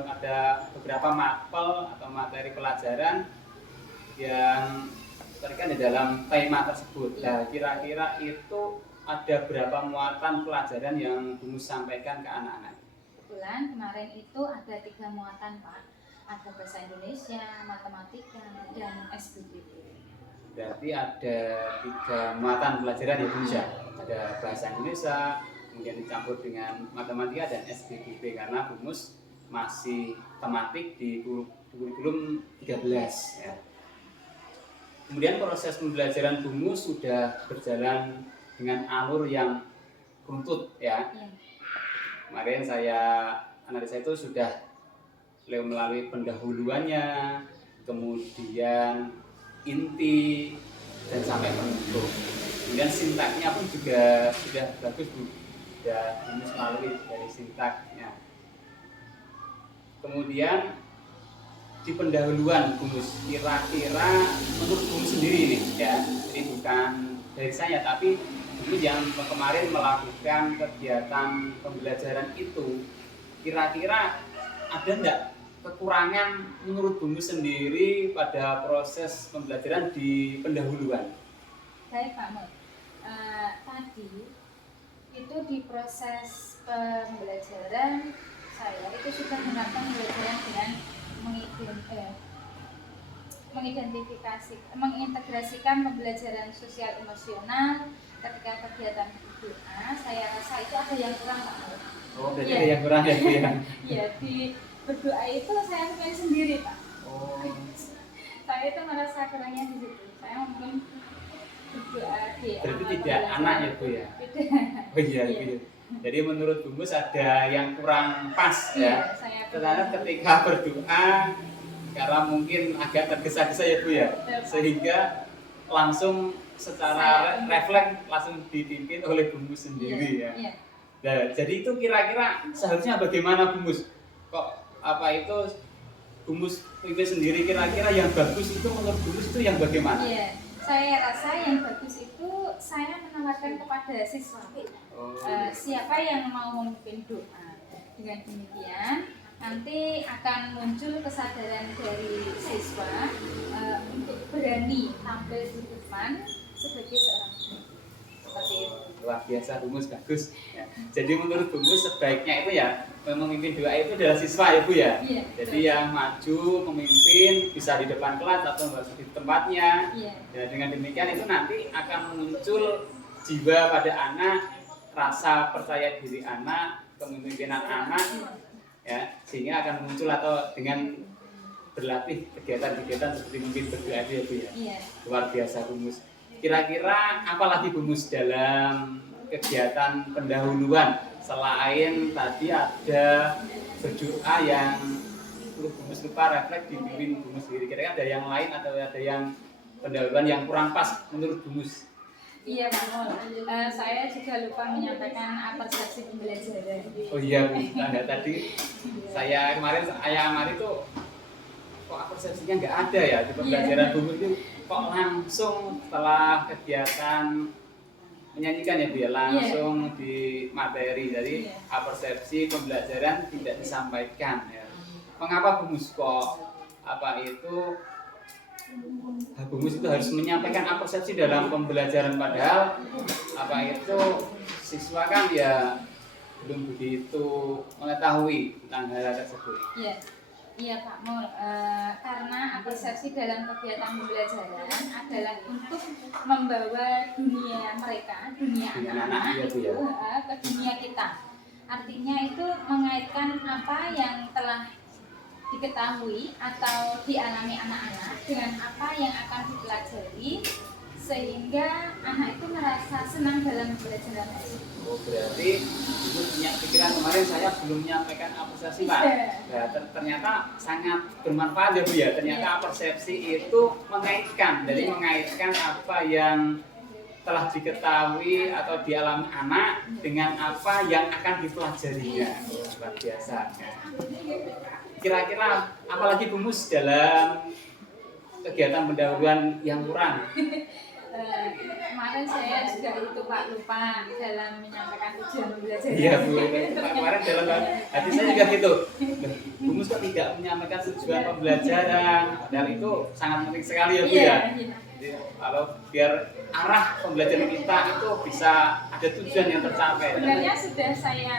ada beberapa mapel atau materi pelajaran yang diberikan di dalam tema tersebut. Nah, kira-kira itu ada berapa muatan pelajaran yang Bumus sampaikan ke anak-anak? Kebetulan kemarin itu ada 3 muatan Pak. Ada bahasa Indonesia, matematika, dan SBDP. Berarti ada 3 muatan pelajaran ya Bumus ya. Ada bahasa Indonesia, kemudian dicampur dengan matematika dan SBDP karena Bumus masih tematik di kurikulum 13 ya. Kemudian proses pembelajaran Bumus sudah berjalan dengan alur yang runtut ya. Iya. Kemarin saya analisa itu sudah melalui pendahuluannya, kemudian inti dan sampai penutup. Kemudian sintaknya pun juga sudah bagus Bu. Sudah Bumus melalui dari sintaknya. Kemudian di pendahuluan Bumus, kira-kira menurut Bumus sendiri nih ya, ini bukan dari saya tapi Bumus yang kemarin melakukan kegiatan pembelajaran itu, kira-kira ada enggak kekurangan menurut Bumus sendiri pada proses pembelajaran di pendahuluan? Baik Pak Mut, tadi itu di proses pembelajaran saya itu sudah menerapkan pembelajaran dengan mengintegrasikan pembelajaran sosial emosional ketika kegiatan berdoa. Saya rasa itu ada yang kurang Pak Mut. Oh, berarti Iya. ada yang kurang ya Bu ya? Iya, di berdoa itu saya main sendiri Pak. Oh, Saya itu merasa kurangnya di situ. Saya mungkin berdoa di berarti awal tidak pembelajaran. anak ya Bu ya? Tidak. Oh iya, Iya. iya. Jadi menurut Bumus ada yang kurang pas Iya, ya. saya Karena ketika berdoa karena mungkin agak tergesa-gesa ya Bu ya, sehingga langsung secara refleks langsung dipimpin oleh Bumus sendiri ya. Iya. Nah, jadi itu kira-kira seharusnya bagaimana Bumus? Kok apa itu Bumus pimpin sendiri, kira-kira yang bagus itu menurut Bumus itu yang bagaimana? Iya, saya rasa yang bagus itu saya menawarkan kepada siswa Oh, siapa yang mau memimpin doa. Dengan demikian nanti akan muncul kesadaran dari siswa untuk berani tampil di depan sebagai seorang guru. Seperti itu. luar biasa Bumus, bagus ya. Jadi menurut Bumus sebaiknya itu ya memimpin doa itu adalah siswa ya Bu ya. Iya, Jadi betul. yang maju memimpin bisa di depan kelas atau di tempatnya. Iya. Ya, dengan demikian itu nanti akan muncul jiwa pada anak, rasa percaya diri anak, kepemimpinan anak ya, sehingga akan muncul atau dengan berlatih kegiatan-kegiatan seperti mungkin berdoa itu ya Bu ya. Iya. Luar biasa Bu Mus. Kira-kira apalagi Bu Mus dalam kegiatan pendahuluan selain tadi ada berdoa yang Bu Mus lupa refleks dibimbing Bu Mus sendiri. Kira-kira ada yang lain atau ada yang pendahuluan yang kurang pas menurut Bu Mus? Iya Pak Mul, saya juga lupa menyampaikan persepsi pembelajaran. Oh iya Bu, tadi saya kemarin Amari itu kok persepsinya nggak ada ya di pembelajaran Bu Mus itu, kok langsung setelah kegiatan menyanyikan ya Bu ya, langsung di materi, jadi persepsi pembelajaran tidak disampaikan ya. Mengapa Bu Mus kok Bu Mus itu harus menyampaikan persepsi dalam pembelajaran, padahal siswa kan ya belum begitu mengetahui tentang hal tersebut. Iya Pak Mul, karena persepsi dalam kegiatan pembelajaran adalah untuk membawa dunia mereka, dunia anak-anak itu ke dunia kita. Artinya itu mengaitkan apa yang telah diketahui atau dialami anak-anak dengan apa yang akan dipelajari, sehingga anak itu merasa senang dalam pembelajaran tersebut. Oh, berarti itu punya pikiran kemarin saya belum menyampaikan persepsi Pak. Ya, ternyata sangat bermanfaat ya Bu ya. Ternyata persepsi itu mengaitkan, jadi mengaitkan apa yang telah diketahui atau dialami anak dengan apa yang akan dipelajarinya. Luar biasa. Kira-kira apalagi Bu Mus dalam kegiatan pendahuluan yang kurang? Kemarin saya juga itu Pak lupa dalam menyampaikan tujuan pembelajaran. Iya Bu, kemarin dalam hati saya juga gitu. Bu Mus kok tidak menyampaikan tujuan pembelajaran, padahal itu sangat penting sekali ya Bu ya. Jadi, kalau biar arah pembelajaran kita itu bisa ada tujuan yang tercapai. Sebenarnya sudah saya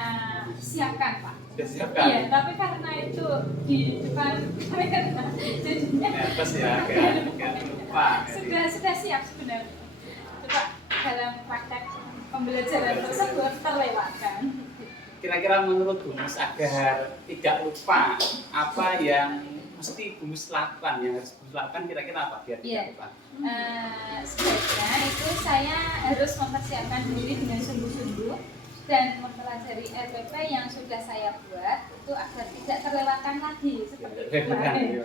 siapkan Pak. Siapkan. Iya, tapi karena itu di depan kamera jadinya pas ya, agak lupa. Sudah siap sebenarnya. Coba dalam praktek pembelajaran tersebut terlewatkan. Kira-kira menurut Bu Mus agar tidak lupa apa yang mesti Bu Mus lakukan, yang harus Bu Mus lakukan kira-kira apa biar tidak lupa? Sebaiknya itu saya harus mempersiapkan diri dengan sungguh-sungguh dan mempelajari RPP yang sudah saya buat itu agar tidak terlewatkan lagi seperti itu.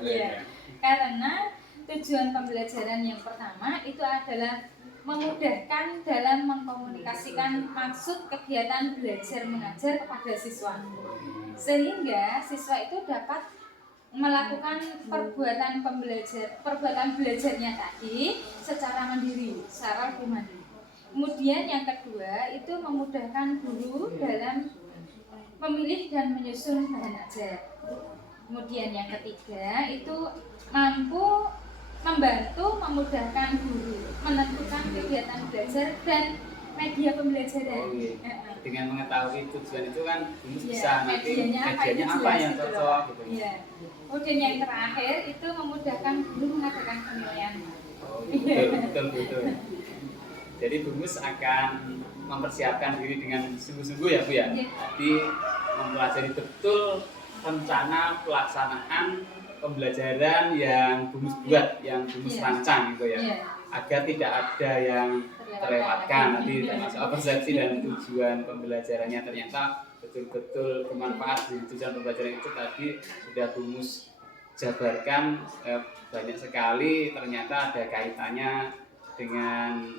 Karena tujuan pembelajaran yang pertama itu adalah memudahkan dalam mengkomunikasikan maksud kegiatan belajar mengajar kepada siswa, sehingga siswa itu dapat melakukan perbuatan belajarnya tadi secara mandiri, secara lebih mandiri. Kemudian yang kedua itu memudahkan guru dalam memilih dan menyusun bahan ajar. Kemudian yang ketiga itu mampu membantu memudahkan guru menentukan kegiatan belajar dan media pembelajaran. Dengan mengetahui tujuan itu kan Bu Mus bisa nanti medianya apa yang cocok gitu. Kemudian yang terakhir itu memudahkan guru mengadakan penilaian. Betul. Jadi Bu Mus akan mempersiapkan diri dengan sungguh-sungguh ya Bu ya. Jadi mempelajari betul rencana pelaksanaan pembelajaran yang Bu Mus buat, yang Bu Mus rancang gitu ya. Agar tidak ada yang terlewatkan nanti termasuk persepsi dan tujuan pembelajarannya, ternyata betul-betul bermanfaat. Di tujuan pembelajaran itu tadi sudah Bu Mus jabarkan banyak sekali, ternyata ada kaitannya dengan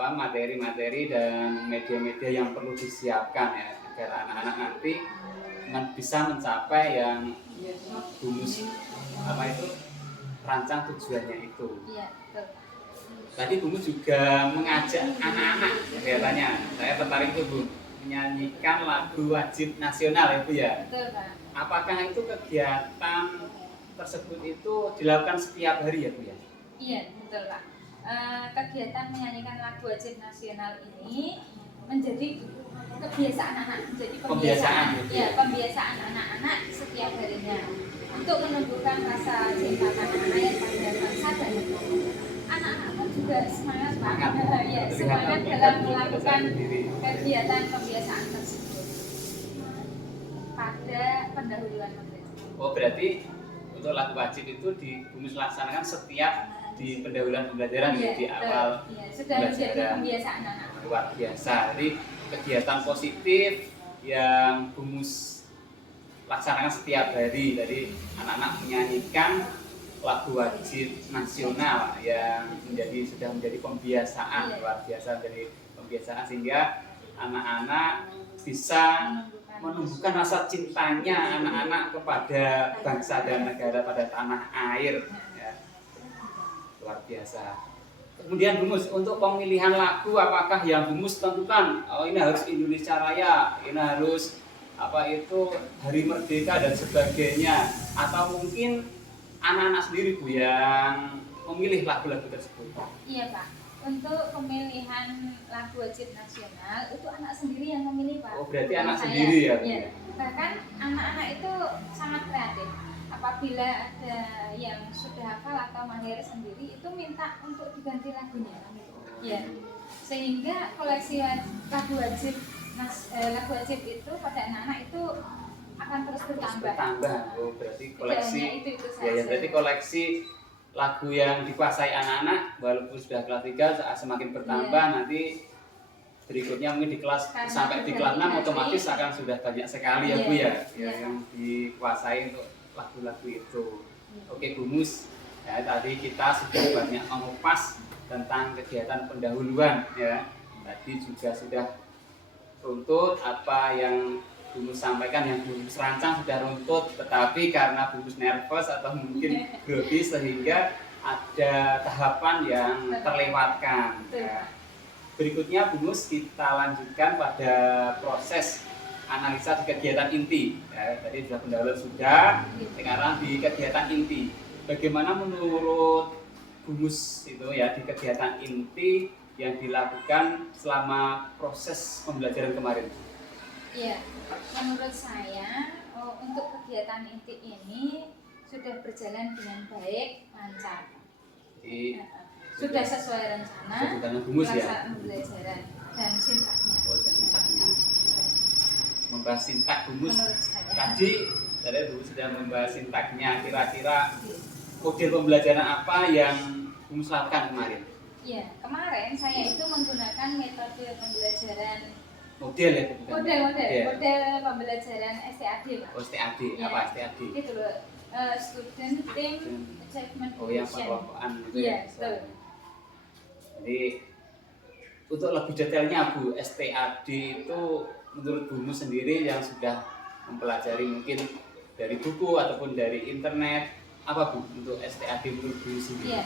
materi-materi dan media-media yang perlu disiapkan ya, agar anak-anak nanti bisa mencapai yang Bu Mus rancang tujuannya itu. Iya, betul. Tadi Bu Mus juga mengajak anak-anak kelihatannya, saya tertarik itu Bu, menyanyikan lagu wajib nasional ya Bu ya. Betul Pak. Apakah itu kegiatan tersebut itu dilakukan setiap hari ya Bu ya? Iya, betul Pak. Kegiatan menyanyikan lagu wajib nasional ini menjadi kebiasaan anak, menjadi pembiasaan anak-anak setiap harinya untuk menumbuhkan rasa cinta tanah air pada bangsa dan negara. Anak-anak pun juga semangat Pak, semangat dalam melakukan kegiatan pembiasaan tersebut. pada pendahuluan pembelajaran. Oh, berarti untuk lagu wajib itu Bumus laksanakan setiap di pendahuluan pembelajaran Iya, di betul. awal Iya, sudah menjadi pembelajaran. pembiasaan anak. Luar biasa. Jadi kegiatan positif yang Bumus laksanakan setiap hari. Jadi anak-anak menyanyikan lagu wajib nasional yang sudah menjadi pembiasaan. Iya. Luar biasa, jadi pembiasaan sehingga anak-anak bisa menumbuhkan rasa cintanya anak-anak kepada bangsa dan negara, pada tanah air, ya. Luar biasa. Kemudian Bumus, untuk pemilihan lagu apakah yang Bumus tentukan, oh ini harus Indonesia Raya, ini harus Hari Merdeka dan sebagainya, atau mungkin anak-anak sendiri Bu yang memilih lagu-lagu tersebut? Iya Pak. Untuk pemilihan lagu wajib nasional itu anak sendiri yang memilih Pak. Oh, berarti Bukan anak saya. sendiri ya, Bu? Iya. Bahkan anak-anak itu sangat kreatif. Apabila ada yang sudah hafal atau mahir sendiri itu minta untuk diganti lagunya. Ya. Sehingga koleksi lagu wajib lagu wajib itu pada anak-anak itu akan terus bertambah. Bertambah. Oh, berarti koleksi. Tidak hanya itu saja. Ya, berarti koleksi lagu yang dikuasai anak-anak walaupun sudah kelas 3 saat semakin bertambah, nanti berikutnya mungkin di kelas Karena sampai di kelas 6 otomatis akan sudah banyak sekali ya Bu ya, yang dikuasai untuk lagu-lagu itu. Oke Bumus, ya tadi kita sudah banyak mengupas tentang kegiatan pendahuluan ya. Tadi juga sudah runtut apa yang Bumus sampaikan, yang Bumus rancang sudah runtut, tetapi karena Bumus nervous atau mungkin grogi sehingga ada tahapan yang terlewatkan. Ya. Berikutnya Bumus kita lanjutkan pada proses analisa di kegiatan inti. Ya, tadi sudah pendahuluan sudah, sekarang di kegiatan inti. Bagaimana menurut Bumus itu ya di kegiatan inti yang dilakukan selama proses pembelajaran kemarin? Iya, menurut saya untuk kegiatan inti ini sudah berjalan dengan baik, lancar. Jadi Sudah sesuai rencana, Sebutannya Bumus ya? pelaksanaan pembelajaran dan sintaknya. Proses sintaknya. Membahas sintak Bumus. Menurut saya. Tadi Bumus sudah membahas sintaknya. Kira-kira model pembelajaran apa yang Bumus lakukan kemarin? Iya, kemarin saya itu menggunakan metode pembelajaran Model ya, bukan? model pembelajaran STAD Pak. Oh, STAD. Iya. Apa STAD? Itu loh, Student Team Achievement Oh, yang Division. perlombakan gitu Iya, ya. betul. Jadi untuk lebih detailnya Bu, STAD itu menurut Bumus sendiri yang sudah mempelajari mungkin dari buku ataupun dari internet, apa Bu untuk STAD menurut Bumus sendiri? Iya.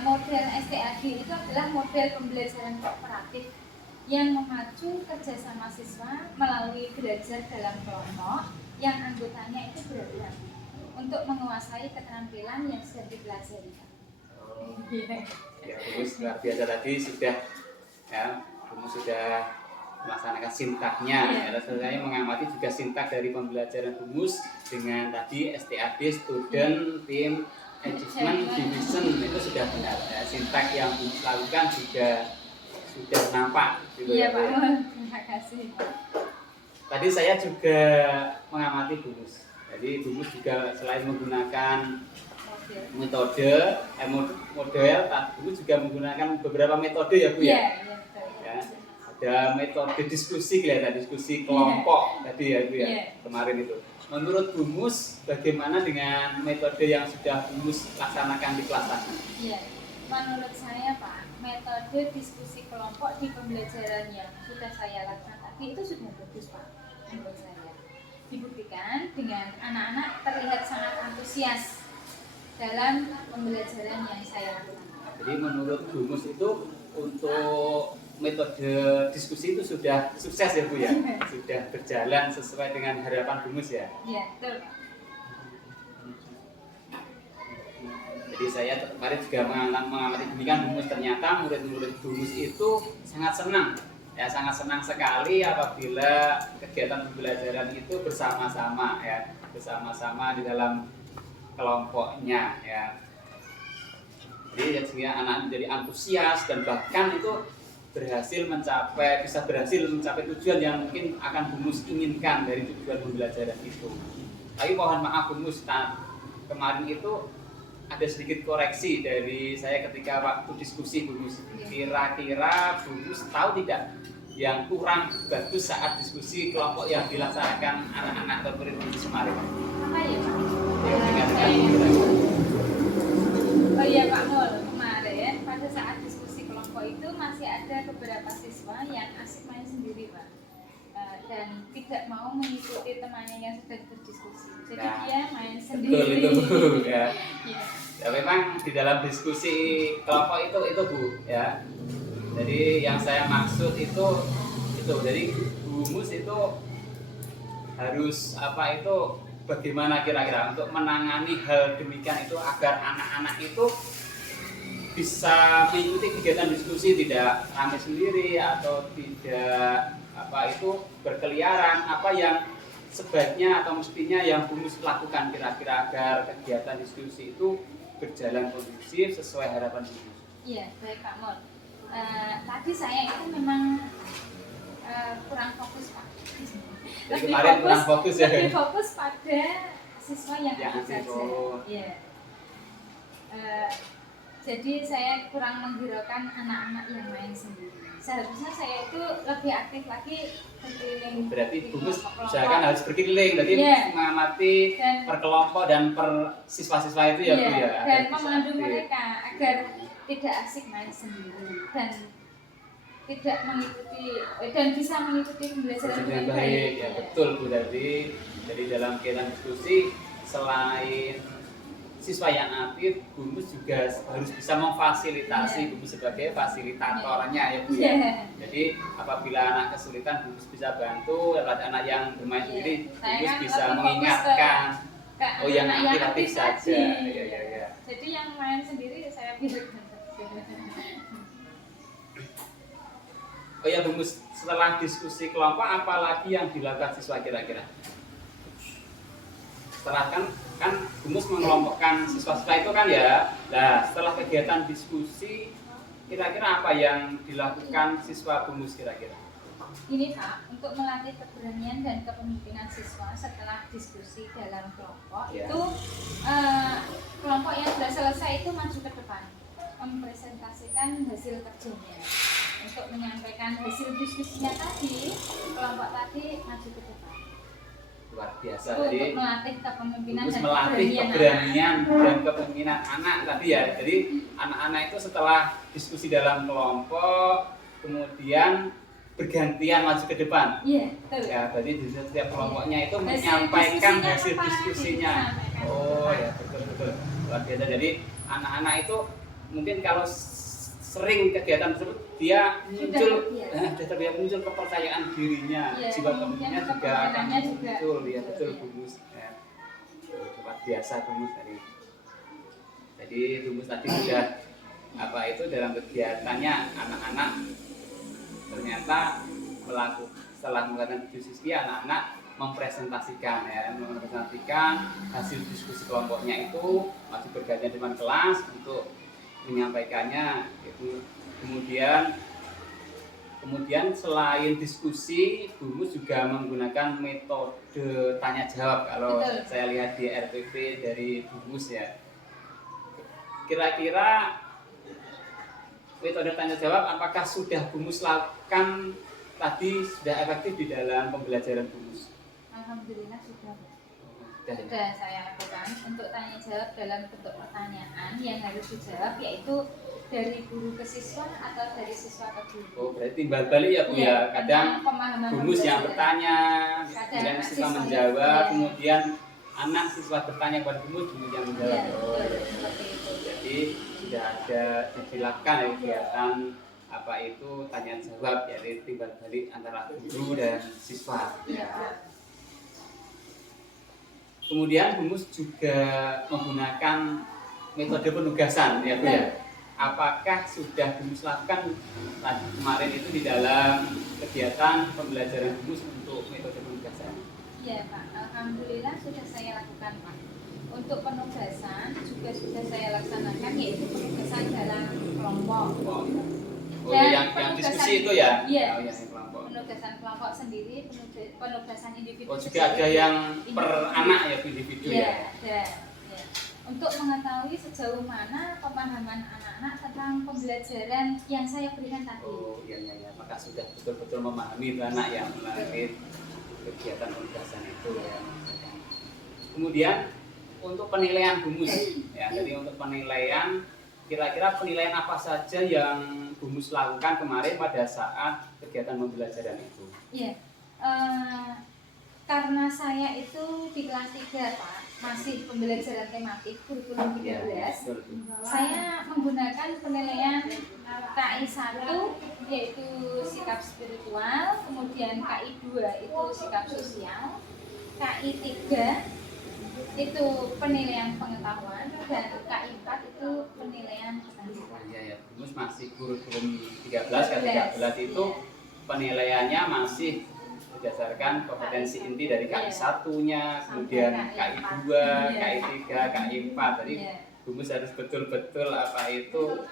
Model STAD itu adalah model pembelajaran kooperatif yang memacu kerjasama siswa melalui belajar dalam kelompok yang anggotanya itu beragam untuk menguasai keterampilan yang sedang dipelajari. Oh, ya Bumus luar biasa tadi sudah Bumus sudah melaksanakan sintaknya. Ya, saya mengamati juga sintak dari pembelajaran Bumus dengan tadi STAD Student Team Achievement Division itu sudah benar. Ya, sintak yang Bumus lakukan juga sudah nampak gitu. Iya ya, Pak, Bu. terima kasih. Tadi saya juga mengamati Bumus. Jadi Bumus juga selain menggunakan metode model, Bumus juga menggunakan beberapa metode ya Bu ya. Iya, betul. Ya, ada metode diskusi, kelihatan diskusi kelompok tadi ya Bu ya, kemarin itu. Menurut Bumus bagaimana dengan metode yang sudah Bumus laksanakan di kelas tadi? Iya, menurut saya Pak, metode diskusi kelompok di pembelajaran yang sudah saya lakukan tadi itu sudah bagus Pak, menurut saya. Dibuktikan dengan anak-anak terlihat sangat antusias dalam pembelajaran yang saya lakukan. Jadi menurut Bumus itu untuk metode diskusi itu sudah sukses ya Bu ya? Sudah berjalan sesuai dengan harapan Bumus ya? Iya, betul Pak. Jadi saya kemarin juga mengamati demikian Bumus, ternyata murid-murid Bumus itu sangat senang. Ya, sangat senang sekali apabila kegiatan pembelajaran itu bersama-sama ya, bersama-sama di dalam kelompoknya ya. Jadi sehingga anak menjadi antusias dan bahkan itu bisa berhasil mencapai tujuan yang mungkin akan Bumus inginkan dari tujuan pembelajaran itu. Tapi mohon maaf Bumus, kemarin itu ada sedikit koreksi dari saya ketika waktu diskusi Bumus. Kira-kira Bumus tahu tidak yang kurang bagus saat diskusi kelompok yang dilaksanakan anak-anak atau murid-murid kemarin? Apa ya Pak? Ya, Oh iya Pak Mul, kemarin pada saat diskusi kelompok itu masih ada beberapa siswa yang asik main sendiri Pak. Dan tidak mau mengikuti temannya yang sedang berdiskusi. Jadi Nah, dia main sendiri. Betul itu Bu ya. Iya. Ya memang di dalam diskusi kelompok itu Bu ya. Jadi yang saya maksud itu jadi Bumus itu harus bagaimana kira-kira untuk menangani hal demikian itu agar anak-anak itu bisa mengikuti kegiatan diskusi, tidak rame sendiri atau tidak berkeliaran, apa yang sebaiknya atau mestinya yang Bumus lakukan kira-kira agar kegiatan diskusi itu berjalan kondusif sesuai harapan Bumus. Iya, baik Pak Mul. Tadi saya itu memang kurang fokus Pak. Jadi kemarin kurang fokus ya. Lebih fokus pada siswa yang aktif saja. Iya. Jadi saya kurang menghiraukan anak-anak yang main sendiri. Seharusnya saya itu lebih aktif lagi berkeliling. Berarti di Bumus kelompok-kelompok. usahakan harus berkeliling, berarti mengamati per kelompok dan per siswa-siswa itu ya Bu ya. Dan memandu mereka agar tidak asik main sendiri dan tidak mengikuti dan bisa mengikuti pembelajaran dengan baik. Ya betul Bu, dari dalam kegiatan diskusi selain siswa yang aktif, Bumus juga harus bisa memfasilitasi Bumus sebagai fasilitatornya ya Bu ya. Jadi apabila anak kesulitan, Bumus bisa bantu. Anak yang bermain sendiri, Bumus bisa mengingatkan. Oh yang aktif saja. Ya. Jadi yang main sendiri saya biarkan. Oh ya Bumus, setelah diskusi kelompok apalagi yang dilakukan siswa kira-kira? Setelah kan Bumus mengelompokkan siswa-siswa itu kan ya. Nah, setelah kegiatan diskusi kira-kira apa yang dilakukan siswa Bumus kira-kira? Ini Pak, untuk melatih keberanian dan kepemimpinan siswa setelah diskusi dalam kelompok itu kelompok yang sudah selesai itu maju ke depan mempresentasikan hasil kerjanya. Untuk menyampaikan hasil diskusinya tadi, kelompok tadi maju ke depan. Luar biasa. Untuk melatih kepemimpinan dan keberanian dan kepemimpinan anak tadi ya. Jadi anak-anak itu setelah diskusi dalam kelompok kemudian bergantian maju ke depan. Iya, betul. Ya, berarti di setiap kelompoknya itu menyampaikan hasil diskusinya. Oh ya, betul. Luar biasa. Jadi anak-anak itu mungkin kalau sering kegiatan tersebut dia muncul kepercayaan dirinya, jiwa kepemimpinan juga akan muncul. Ya betul Bumus. Ya. Luar biasa Bumus tadi. Jadi Bumus tadi sudah dalam kegiatannya anak-anak ternyata setelah melakukan diskusi anak-anak mempresentasikan hasil diskusi kelompoknya itu masih bergantian dengan kelas untuk menyampaikannya itu. Kemudian selain diskusi Bumus juga menggunakan metode tanya jawab kalau saya lihat di RPP dari Bumus ya. Kira-kira metode tanya jawab apakah sudah Bumus lakukan tadi sudah efektif di dalam pembelajaran Bumus? Alhamdulillah sudah saya lakukan untuk tanya jawab dalam bentuk pertanyaan yang harus dijawab yaitu dari guru ke siswa atau dari siswa ke guru. Oh berarti timbal balik ya Bu ya, kadang Bumus yang bertanya, kemudian siswa menjawab, kemudian anak siswa bertanya kepada Bumus yang menjawab. Jadi sudah ada dilakukan kegiatan tanya jawab yaitu timbal balik antara guru dan siswa. Ya. Kemudian Bumus juga menggunakan metode penugasan ya Bu ya. Apakah sudah Bumus lakukan tadi kemarin itu di dalam kegiatan pembelajaran Bumus untuk metode penugasan? Iya Pak, alhamdulillah sudah saya lakukan Pak. Untuk penugasan juga sudah saya laksanakan yaitu penugasan dalam kelompok. Oh, yang diskusi itu ya? Iya. Oh, yang kelompok. Penugasan kelompok sendiri, penugasan individu. Oh, juga ada yang per anak ya, individu Iya, ya? ada. Ya. Untuk mengetahui sejauh mana pemahaman anak-anak tentang pembelajaran yang saya berikan tadi. Oh, iya. Maka sudah betul-betul memahami itu anak yang melalui kegiatan penugasan itu ya. Kemudian untuk penilaian Gumus ya, jadi untuk penilaian kira-kira penilaian apa saja yang Gumus lakukan kemarin pada saat kegiatan pembelajaran itu? Iya, karena saya itu di kelas 3 Pak, masih pembelajaran tematik kurikulum 13, Ya, betul. saya menggunakan penilaian KI 1 yaitu sikap spiritual, kemudian KI 2 itu sikap sosial, KI 3 itu penilaian pengetahuan, dan KI 4 itu penilaian keterampilan. Ya, Gumus masih kurikulum 13 kan 13 itu penilaiannya masih berdasarkan kompetensi inti dari KI 1-nya, kemudian KI 2, KI 3, KI 4. Jadi Gumus harus betul-betul apa itu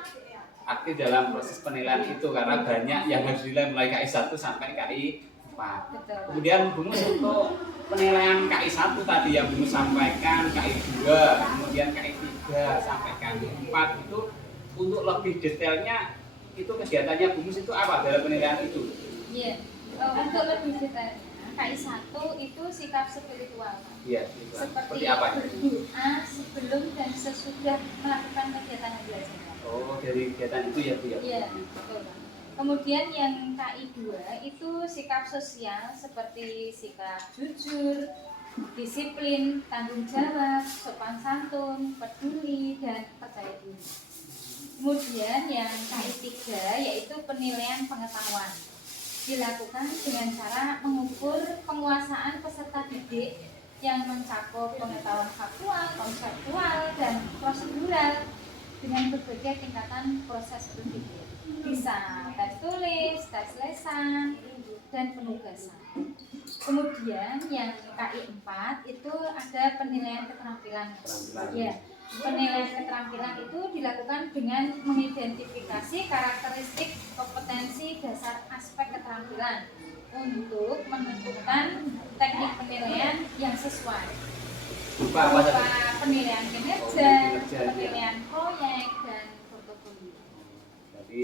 aktif dalam proses penilaian itu karena banyak yang harus dinilai mulai KI 1 sampai KI 4. Betul. Kemudian Gumus untuk penilaian KI 1 tadi yang Gumus sampaikan, KI 2, kemudian KI 3 sampai KI 4 itu untuk lebih detailnya itu kegiatannya Gumus itu apa dalam penilaian itu? Iya. Untuk lebih detailnya, KI 1 itu sikap spiritual. Iya, Seperti apa? berdoa sebelum dan sesudah melakukan kegiatan belajar. Oh, dari kegiatan itu ya Bu ya? Iya, betul. Kemudian yang KI 2 itu sikap sosial seperti sikap jujur, disiplin, tanggung jawab, sopan santun, peduli, dan percaya diri. Kemudian yang KI 3 yaitu penilaian pengetahuan. Dilakukan dengan cara mengukur penguasaan peserta didik yang mencakup pengetahuan faktual, konseptual, dan prosedural dengan berbagai tingkatan proses berpikir. Bisa tes tulis, tes lesan, dan penugasan. Kemudian yang KI 4 itu ada penilaian keterampilan. Ya, penilaian keterampilan itu dilakukan dengan mengidentifikasi karakteristik kompetensi dasar aspek keterampilan untuk menentukan teknik penilaian yang sesuai. Berupa penilaian kinerja, penilaian proyek, dan portofolio. Jadi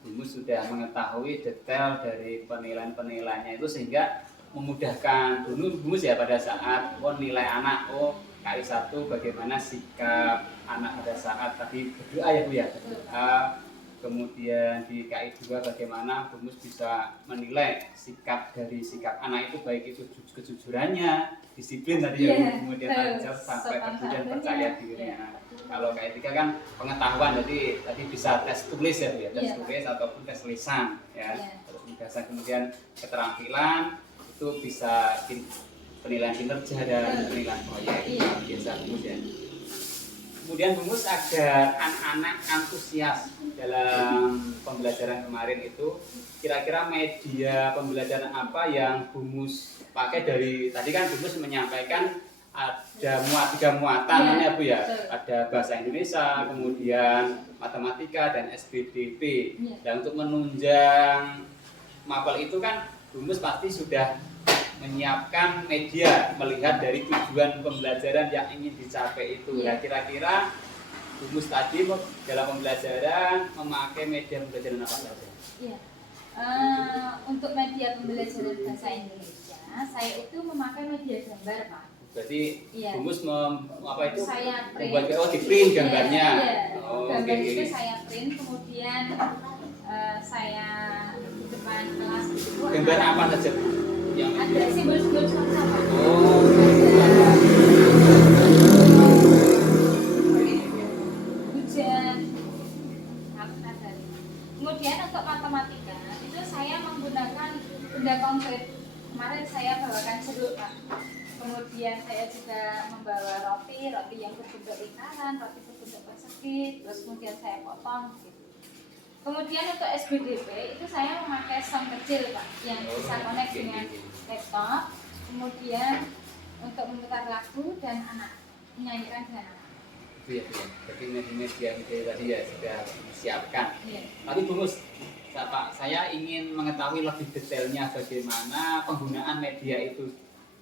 Gumus sudah mengetahui detail dari penilaian-penilaiannya itu sehingga memudahkan dulu Gumus ya pada saat nilai anak KI 1 bagaimana sikap anak pada saat tadi berdoa ya Bu ya, kemudian di KI 2 bagaimana Gumus bisa menilai sikap dari sikap anak itu baik itu kejujurannya, disiplin tadi ya, kemudian tanggung jawab sampai kemudian percaya diri. Kalau KI 3 kan pengetahuan, jadi tadi bisa tes tulis ya Bu ya, tes tulis ataupun tes lisan ya, terus penugasan, kemudian keterampilan itu bisa penilaian kinerja dan penilaian proyek biasa kemudian. Kemudian Gumus agar anak-anak antusias dalam pembelajaran kemarin itu kira-kira media pembelajaran apa yang Gumus pakai dari tadi kan Gumus menyampaikan ada tiga muatan ya Bu ya, ada bahasa Indonesia, kemudian matematika dan SPDP. Dan untuk menunjang mapel itu kan Gumus pasti sudah menyiapkan media melihat dari tujuan pembelajaran yang ingin dicapai itu. Ya kira-kira Gumus tadi dalam pembelajaran memakai media pembelajaran apa saja? Iya. Untuk media pembelajaran bahasa Indonesia, saya itu memakai media gambar, Pak. Berarti Gumus saya print. Membuat di print gambarnya. Gambar itu saya print, kemudian saya di depan kelas itu gambar apa saja? Yang ada simbol-simbol cuaca, Pak. Hujan, ada. Kemudian untuk matematika itu saya menggunakan benda konkret. Kemarin saya bawakan jeruk, Pak. Kemudian saya juga membawa roti yang berbentuk lingkaran, roti berbentuk persegi, terus kemudian saya potong gitu. Kemudian untuk SBDP itu saya memakai sound kecil, Pak, yang bisa connect dengan laptop. Kemudian untuk memutar lagu dan anak menyanyikan dengan anak. Itu ya, Bu, ya. Jadi media tadi ya sudah disiapkan. Iya. Tapi Bu Mus, Pak, saya ingin mengetahui lebih detailnya bagaimana penggunaan media itu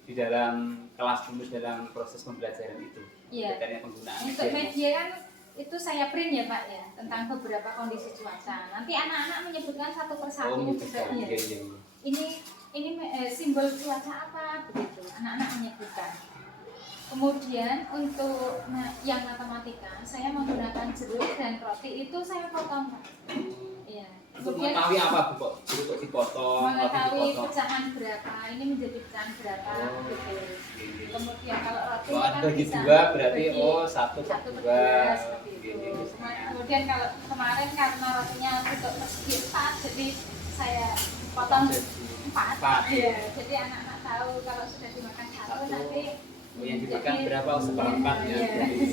di dalam kelas Bu Mus dalam proses pembelajaran itu. Iya. Detailnya penggunaan Untuk media. media kan itu saya print ya Pak ya, tentang beberapa kondisi cuaca. Nanti anak-anak menyebutkan satu persatu. Oh, menyebutkan. Iya. Iya, iya. Ini simbol cuaca apa begitu, anak-anak menyebutkan. Kemudian untuk yang matematika, saya menggunakan jeruk dan roti itu saya potong Pak. Iya. Untuk Kemudian mengetahui apa Bu kok jeruk kok dipotong, roti mengetahui dipotong? pecahan berapa, ini menjadi pecahan berapa Oh, gitu. iya. Kemudian kalau roti Oh, kan bagi bisa dua berarti bagi oh satu per satu per dua. dua seperti Iya, iya, itu. iya. Nah, kemudian kalau kemarin karena rotinya untuk persegi 4, jadi saya potong Empat. 4. Iya, jadi anak-anak tahu kalau sudah dimakan satu Satu. nanti Oh, yang dimakan jadi- berapa? Oh, seperempat ya. Iya, Jadi,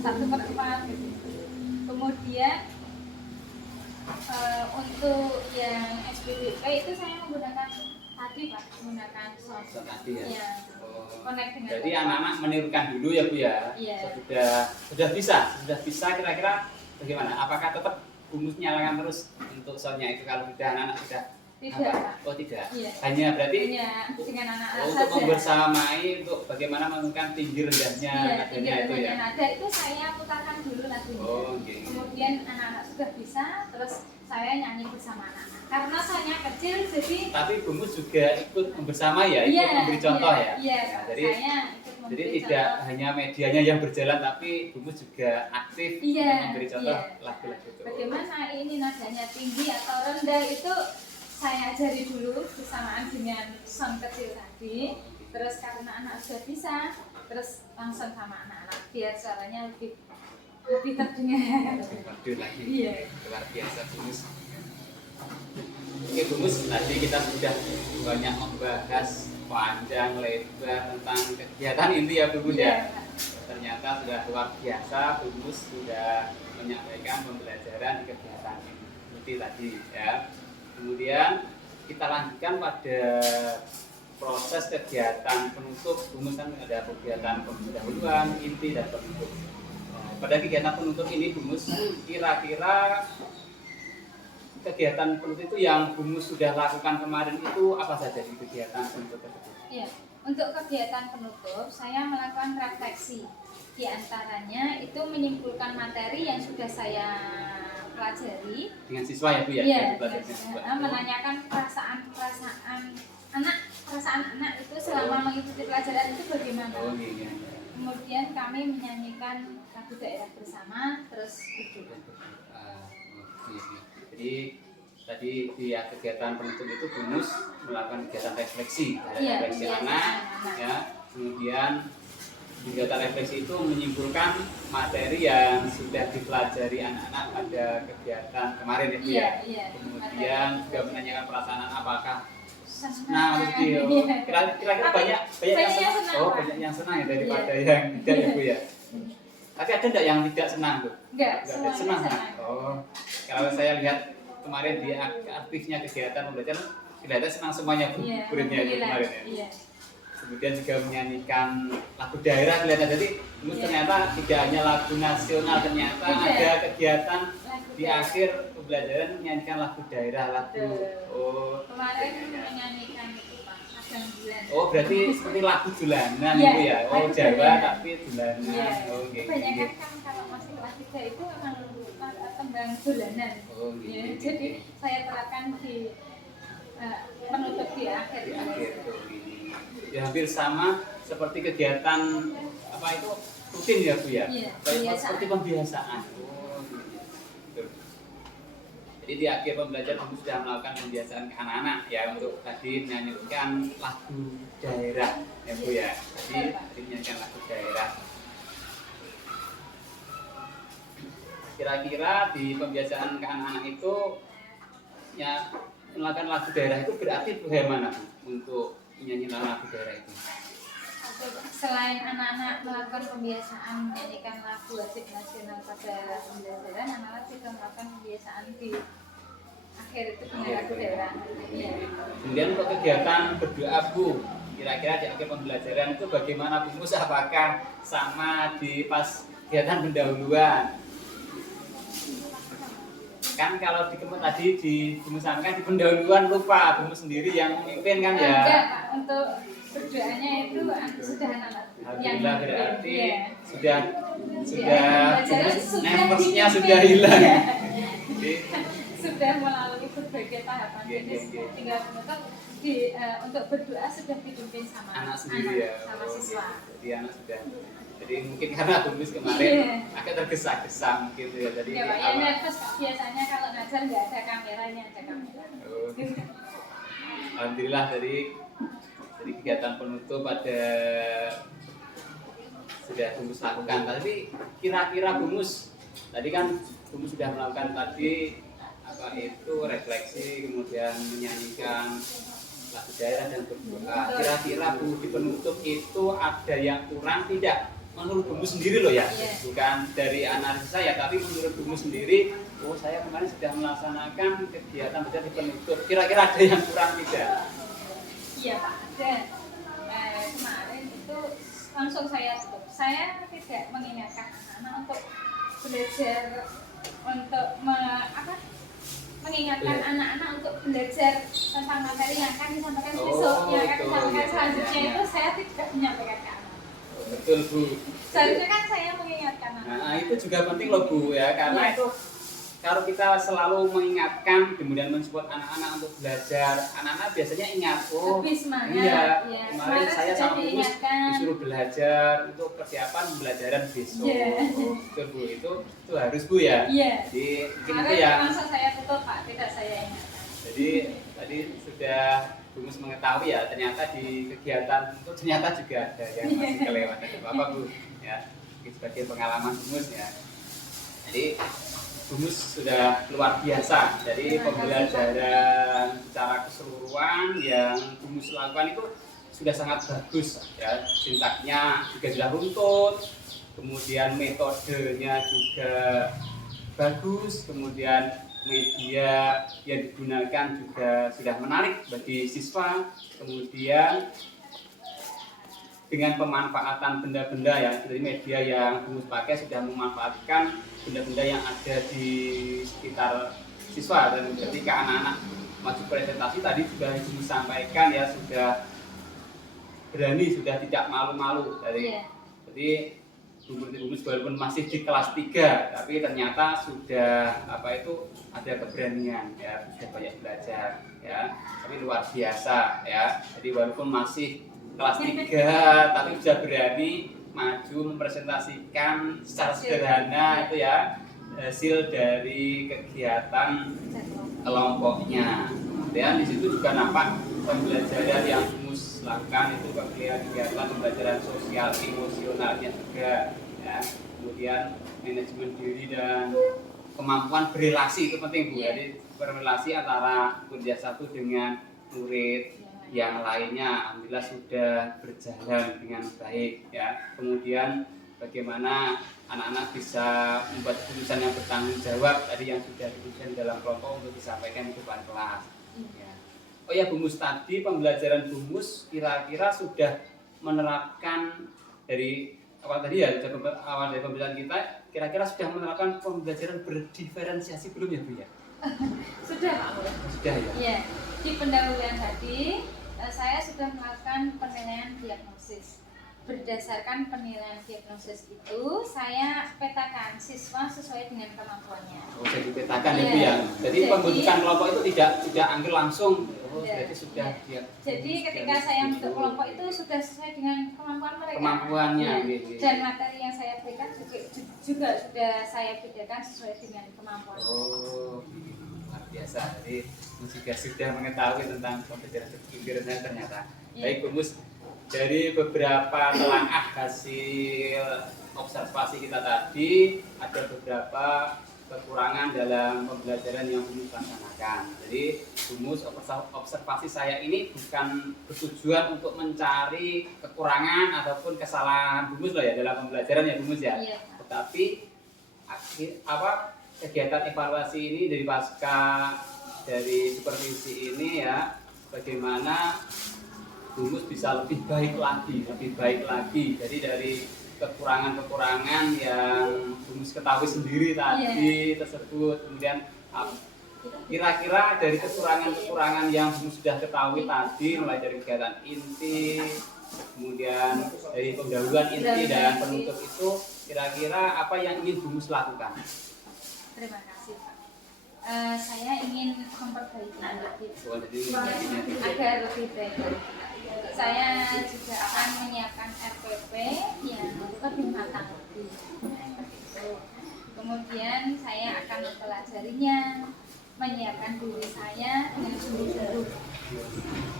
satu per 4 gitu. Kemudian untuk yang SPDP itu saya menggunakan tadi Pak, menggunakan soft. tadi ya. Iya. Oh. Connect dengan Jadi laptop. anak-anak menirukan dulu ya Bu ya. Iya. Sudah bisa kira-kira bagaimana? Apakah tetap Bu Mus nyalakan terus untuk soundnya itu kalau sudah anak-anak sudah Tidak, apa? Pak. Oh tidak. Iya. Hanya berarti Hanya dengan anak-anak untuk saja. membersamai untuk bagaimana menentukan tinggi rendahnya Iya, nadanya tinggal itu ya. nada itu saya putarkan dulu lagunya. Oh, oke. Kemudian anak-anak sudah bisa, terus saya nyanyi bersama anak-anak. Karena saya kecil, jadi Tapi Bu Mus juga ikut bersama ya, ikut iya, memberi contoh iya, ya. Iya, Ya, Pak. jadi Saya ikut jadi memberi tidak contoh. hanya medianya yang berjalan, tapi Bu Mus juga aktif Iya, untuk memberi contoh iya. lagu-lagu itu. Bagaimana ini nadanya tinggi atau rendah itu saya ajari dulu bersamaan dengan son kecil tadi. Terus karena anak sudah bisa, terus langsung sama anak-anak biar suaranya lebih terdengar. Waduh lagi. Iya. Luar biasa Bu Mus. Oke Bu Mus, tadi kita sudah banyak membahas panjang lebar tentang kegiatan inti ya Bu Mus Iya, ya. Pak. Ternyata sudah luar biasa Bu Mus sudah menyampaikan pembelajaran di kegiatan inti tadi ya. Kemudian kita lanjutkan pada proses kegiatan penutup. Bu Mus kan ada kegiatan pendahuluan, inti dan penutup. Nah, pada kegiatan penutup ini Bu Mus, kira-kira kegiatan penutup itu yang Bu Mus sudah lakukan kemarin itu apa saja di kegiatan penutup tersebut? Iya, untuk kegiatan penutup saya melakukan refleksi. Di antaranya itu menyimpulkan materi yang sudah saya pelajari. Dengan siswa ya Bu ya? Iya, Yang belajar dengan siswa. menanyakan perasaan anak itu selama mengikuti pelajaran itu bagaimana. Oh iya. Kemudian kami menyanyikan lagu daerah bersama, terus itu. Oke. Jadi tadi di kegiatan penutup itu Bu Mus melakukan kegiatan refleksi, Iya, refleksi iya, anak, anak. ya. Kemudian di kegiatan refleksi itu menyimpulkan materi yang sudah dipelajari anak-anak pada kegiatan kemarin itu Iya, ya. iya. Kemudian juga menanyakan perasaan apakah Senang. mesti Iya. kira-kira Tapi banyak banyak yang yang senang. senang, Oh, Pak. banyak yang senang ya daripada yang tidak ya Bu ya. Tapi ada enggak yang tidak senang tuh? Enggak, Enggak ada semuanya senang. senang. Oh, kalau saya lihat kemarin di aktifnya kegiatan pembelajaran kelihatan senang semuanya Bu, Iya, muridnya itu alhamdulillah. kemarin ya. Iya. Kemudian juga menyanyikan lagu daerah kelihatan. Jadi Bu Iya. ternyata tidak hanya lagu nasional, ternyata Tidak. ada kegiatan Lagu di daerah. akhir pembelajaran menyanyikan lagu daerah, lagu. Betul. Oh. Kemarin menyanyikan itu Pak, Kadang Bulan. Oh, berarti seperti lagu julanan Iya, itu ya. Oh, lagu Jawa julanan. tapi julanan. Iya. Oh, oke. Kebanyakan kan kalau masih kelas 3 itu memang tembang bulanan. Oh, Ya, gitu. jadi saya terapkan di penutup di akhir. Di akhir tuh ini. Ya hampir sama seperti kegiatan apa itu rutin ya Bu ya. Iya, Kayak pembiasaan. seperti pembiasaan. Oh, gitu. Jadi di akhir pembelajaran kamu sudah melakukan pembiasaan ke anak-anak ya untuk tadi menyanyikan lagu daerah ya Bu ya. Tadi menyanyikan lagu daerah. Kira-kira di pembiasaan ke anak-anak itu ya melakukan lagu daerah itu berarti bagaimana Bu untuk menyanyikan lagu daerah itu? Selain anak-anak melakukan pembiasaan menyanyikan lagu wajib nasional pada pembelajaran, anak-anak juga melakukan pembiasaan di akhir itu dengan lagu daerah. Iya. Kemudian untuk kegiatan berdoa Bu, kira-kira di akhir pembelajaran itu bagaimana Bu Mus? Apakah sama di pas kegiatan pendahuluan. Kan kalau di tadi di Bumus kan di pendahuluan lupa Bumus sendiri yang memimpin kan ya. Enggak Pak, untuk berdoanya itu sudah anak-anak yang Alhamdulillah berarti iya. sudah Pembelajaran sudah nervousnya dipimpin. sudah hilang. Iya. Jadi Sudah melalui berbagai tahapan, Iya, jadi iya. tinggal menutup untuk berdoa sudah dipimpin sama anak sendiri ya. sama Oh, siswa. gitu. Jadi anak sudah. Jadi mungkin karena Bumus kemarin Iya. agak tergesa-gesa mungkin ya. Jadi Ya Pak, ya nervous Pak. Biasanya kalau ngajar nggak ada kameranya, ada kamera. Oh. Alhamdulillah dari kegiatan penutup ada sudah Bumus lakukan. Tapi kira-kira Bumus tadi kan Bumus sudah melakukan tadi apa itu refleksi, kemudian menyanyikan lagu daerah dan berdoa. Kira-kira Bu di penutup itu ada yang kurang tidak? Menurut Bumus sendiri loh ya, Iya. bukan dari analisis saya, tapi menurut Bumus sendiri, oh saya kemarin sudah melaksanakan kegiatan baca di penutup. Kira-kira ada yang kurang tidak? Iya Pak, ada. Kemarin itu langsung saya tutup. Saya tidak mengingatkan anak-anak untuk belajar mengingatkan Iya. anak-anak untuk belajar tentang materi yang akan disampaikan Oh, besok, yang akan betul, disampaikan iya, selanjutnya iya. itu saya tidak menyampaikan ke anak. Betul Bu. Seharusnya kan saya mengingatkan anak. Nah itu juga penting loh Bu ya, karena Iya. itu kalau kita selalu mengingatkan, kemudian mensupport anak-anak untuk belajar, anak-anak biasanya ingat, oh Lebih semangat, iya, iya. kemarin Kemarin saya sudah sama Bumus diingatkan. disuruh belajar untuk persiapan pembelajaran besok. Iya. Oh, betul Bu, itu harus Bu ya. Iya. Jadi mungkin itu Kemarin ya. langsung saya tutup Pak, tidak saya ingatkan. Jadi tadi sudah Bumus mengetahui ya, ternyata di kegiatan itu ternyata juga ada yang masih kelewatan. Bapak Bu ya, ini sebagai pengalaman Bumus ya. Jadi Bumus sudah luar biasa. Jadi Terima kasih, pembelajaran secara keseluruhan yang Bumus lakukan itu sudah sangat bagus ya. Sintaksnya juga sudah runtut, kemudian metodenya juga bagus, kemudian media yang digunakan juga sudah menarik bagi siswa, kemudian dengan pemanfaatan benda-benda ya, jadi media yang Bumus pakai sudah memanfaatkan benda-benda yang ada di sekitar siswa, dan ketika anak-anak maju presentasi tadi juga Bumus sampaikan ya, sudah berani, sudah tidak malu-malu dari Iya. jadi Bumus walaupun masih di kelas 3 tapi ternyata sudah ada keberanian ya, sudah banyak belajar ya, tapi luar biasa ya. Jadi walaupun masih kelas 3 tapi bisa berani maju mempresentasikan secara sederhana itu ya hasil dari kegiatan kelompoknya. Kemudian di situ juga nampak pembelajaran yang Bumus lakukan itu kegiatan pembelajaran sosial emosionalnya juga ya. Kemudian manajemen diri dan kemampuan berrelasi itu penting Bu. Iya. Jadi berrelasi antara murid satu dengan murid yang lainnya alhamdulillah sudah berjalan dengan baik ya. Kemudian bagaimana anak-anak bisa membuat keputusan yang bertanggung jawab tadi yang sudah diputuskan dalam kelompok untuk disampaikan di depan kelas ya. Oh ya Bumus, tadi pembelajaran Bumus kira-kira sudah menerapkan dari awal tadi ya, awal dari pembelajaran kita kira-kira sudah menerapkan pembelajaran berdiferensiasi belum ya Bu ya? Sudah Pak. Sudah ya? Iya, di pendahuluan tadi saya sudah melakukan penilaian diagnosis. Berdasarkan penilaian diagnosis itu, saya petakan siswa sesuai dengan kemampuannya. Oh, jadi petakan ya Iya. Bu ya. Jadi pembentukan kelompok itu tidak ambil langsung. Oh, Iya. berarti sudah Iya. dia. Jadi ketika saya membentuk kelompok itu sudah sesuai dengan kemampuan mereka. Kemampuannya, Iya. gitu. Dan materi yang saya berikan juga sudah saya bedakan sesuai dengan kemampuan. Oh, luar biasa. Jadi juga sudah mengetahui tentang pembelajaran berdiferensiasi ternyata. Iya. Baik Bumus, dari beberapa telaah hasil observasi kita tadi ada beberapa kekurangan dalam pembelajaran yang Bumus laksanakan. Jadi Bumus, observasi saya ini bukan bertujuan untuk mencari kekurangan ataupun kesalahan Bumus loh ya dalam pembelajaran ya Bumus ya. Iya. Tetapi kegiatan evaluasi ini dari pasca dari supervisi ini ya, bagaimana Bumus bisa lebih baik lagi. Jadi dari kekurangan-kekurangan yang Bumus ketahui sendiri tadi tersebut. Kemudian kira-kira dari kekurangan-kekurangan yang Bumus sudah ketahui tadi, mulai dari kegiatan inti, kemudian dari pendahuluan inti dan penutup itu, kira-kira apa yang ingin Bumus lakukan? Terima kasih Pak. Saya ingin memperbaiki agar lebih baik. Saya juga akan menyiapkan RPP yang lebih matang lagi. Kemudian saya akan mempelajarinya, menyiapkan diri saya dengan sungguh-sungguh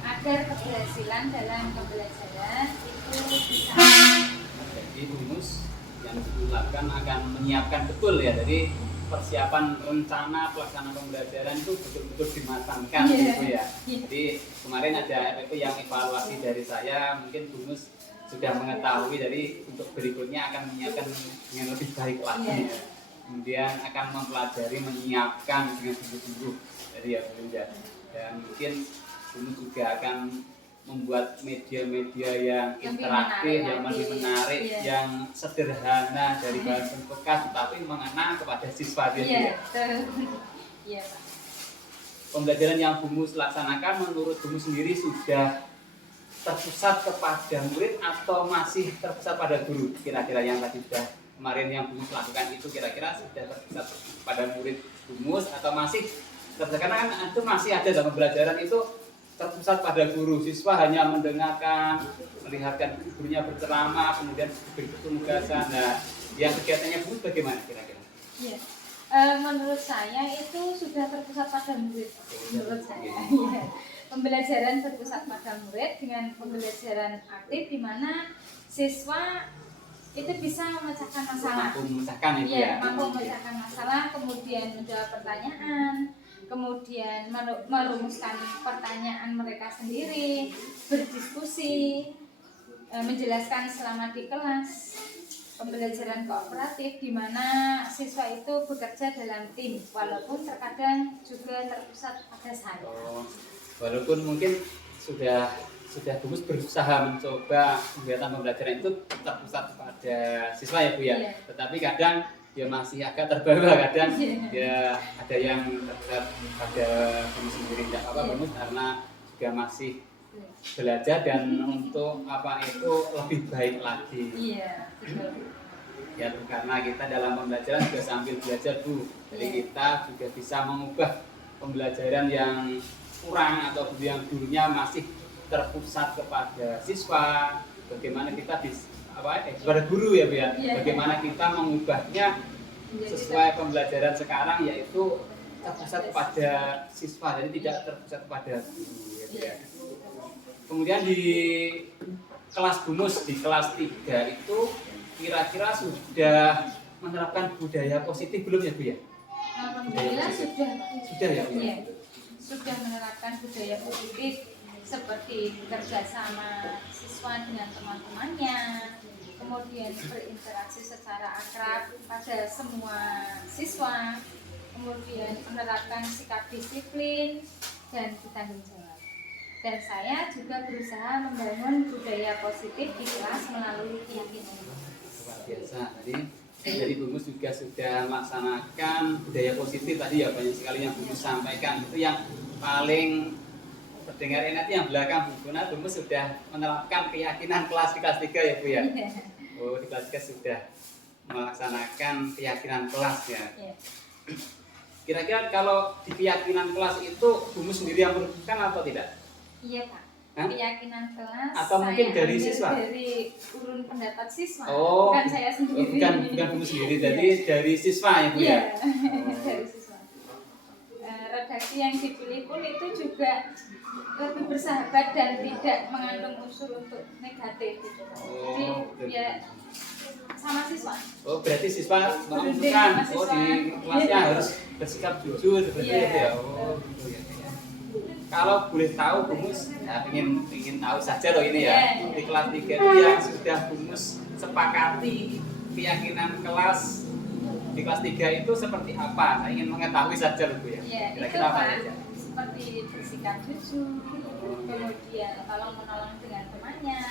agar keberhasilan dalam pembelajaran itu bisa. Jadi Bumus yang dilakukan akan menyiapkan betul ya, jadi persiapan rencana pelaksanaan pembelajaran itu betul-betul dimatangkan gitu ya. Jadi kemarin ada RPP yang evaluasi dari saya, mungkin Bumus sudah mengetahui, dari untuk berikutnya akan menyiapkan yang lebih baik lagi. Kemudian akan mempelajari, menyiapkan dengan sungguh-sungguh dari ya Bunda. Dan mungkin Bumus juga akan membuat media-media yang interaktif, yang lebih menarik, yang sederhana dari bahan bekas, tetapi mengena kepada siswa dia. Iya, Pak. Pembelajaran yang Bumus laksanakan menurut Bumus sendiri sudah terpusat kepada murid atau masih terpusat pada guru? Kira-kira yang tadi sudah kemarin yang Bumus lakukan itu kira-kira sudah terpusat pada murid Bumus atau masih terpusat, karena kan itu masih ada dalam pembelajaran itu terpusat pada guru, siswa hanya mendengarkan, melihatkan gurunya berceramah, kemudian diberi penugasan. Nah, yang kegiatannya Bumus bagaimana kira-kira? Iya. Menurut saya itu sudah terpusat pada murid. Menurut saya, ya. Pembelajaran terpusat pada murid dengan pembelajaran aktif di mana siswa itu bisa memecahkan masalah. Mampu memecahkan itu ya. Mampu memecahkan masalah, kemudian menjawab pertanyaan, kemudian merumuskan pertanyaan mereka sendiri, berdiskusi, menjelaskan selama di kelas. Pembelajaran kooperatif di mana siswa itu bekerja dalam tim, walaupun terkadang juga terpusat pada saya. Walaupun mungkin sudah Bumus berusaha mencoba kegiatan pembelajaran itu terpusat pada siswa ya Bu ya. Tetapi kadang dia masih agak terbawa, kadang dia ada yang terpusat pada Bumus sendiri. Tidak apa-apa Bumus, karena juga masih belajar dan untuk apa itu lebih baik lagi. Iya, betul. Ya Bu, karena kita dalam pembelajaran juga sambil belajar Bu. Jadi kita juga bisa mengubah pembelajaran yang kurang atau yang dulunya masih terpusat kepada siswa, bagaimana kita bisa kepada guru ya Bu ya. Bagaimana kita mengubahnya sesuai pembelajaran sekarang, yaitu terpusat kepada siswa, jadi tidak terpusat kepada guru ya Bu ya. Kemudian di kelas Bumus di kelas 3 itu kira-kira sudah menerapkan budaya positif belum ya Bu ya? Alhamdulillah sudah. Sudah ya Bu? Iya. Sudah menerapkan budaya positif seperti bekerja sama siswa dengan teman-temannya, kemudian berinteraksi secara akrab pada semua siswa, kemudian menerapkan sikap disiplin dan bertanggung jawab. Dan saya juga berusaha membangun budaya positif di kelas melalui keyakinan. Luar biasa. Jadi Bumus juga sudah melaksanakan budaya positif tadi ya, banyak sekali yang Bumus sampaikan. Itu yang paling terdengar enak yang belakang Bu Guna. Bumus sudah menerapkan keyakinan kelas di kelas 3 ya Bu ya. Oh, di kelas 3 sudah melaksanakan keyakinan kelas ya. Kira-kira kalau di keyakinan kelas itu Bumus sendiri yang merumuskan atau tidak? Iya Pak. Keyakinan kelas atau mungkin dari siswa? Dari urun pendapat siswa. Oh, bukan saya sendiri. Bukan Bumus sendiri, jadi dari siswa ya Bu ya. Dari siswa. Redaksi yang dipilih pun itu juga lebih bersahabat dan tidak mengandung unsur untuk negatif gitu. Jadi ya sama siswa. Oh, berarti siswa menentukan di kelasnya harus bersikap jujur seperti itu ya. Oh, gitu ya. Kalau boleh tahu Bumus, ya ingin tahu saja loh ini ya. Di kelas 3 itu yang sudah Bumus sepakati keyakinan kelas di kelas 3 itu seperti apa? Saya ingin mengetahui saja loh Bu ya. Kira-kira apa saja? Seperti bersikap jujur, kemudian kalau menolong dengan temannya,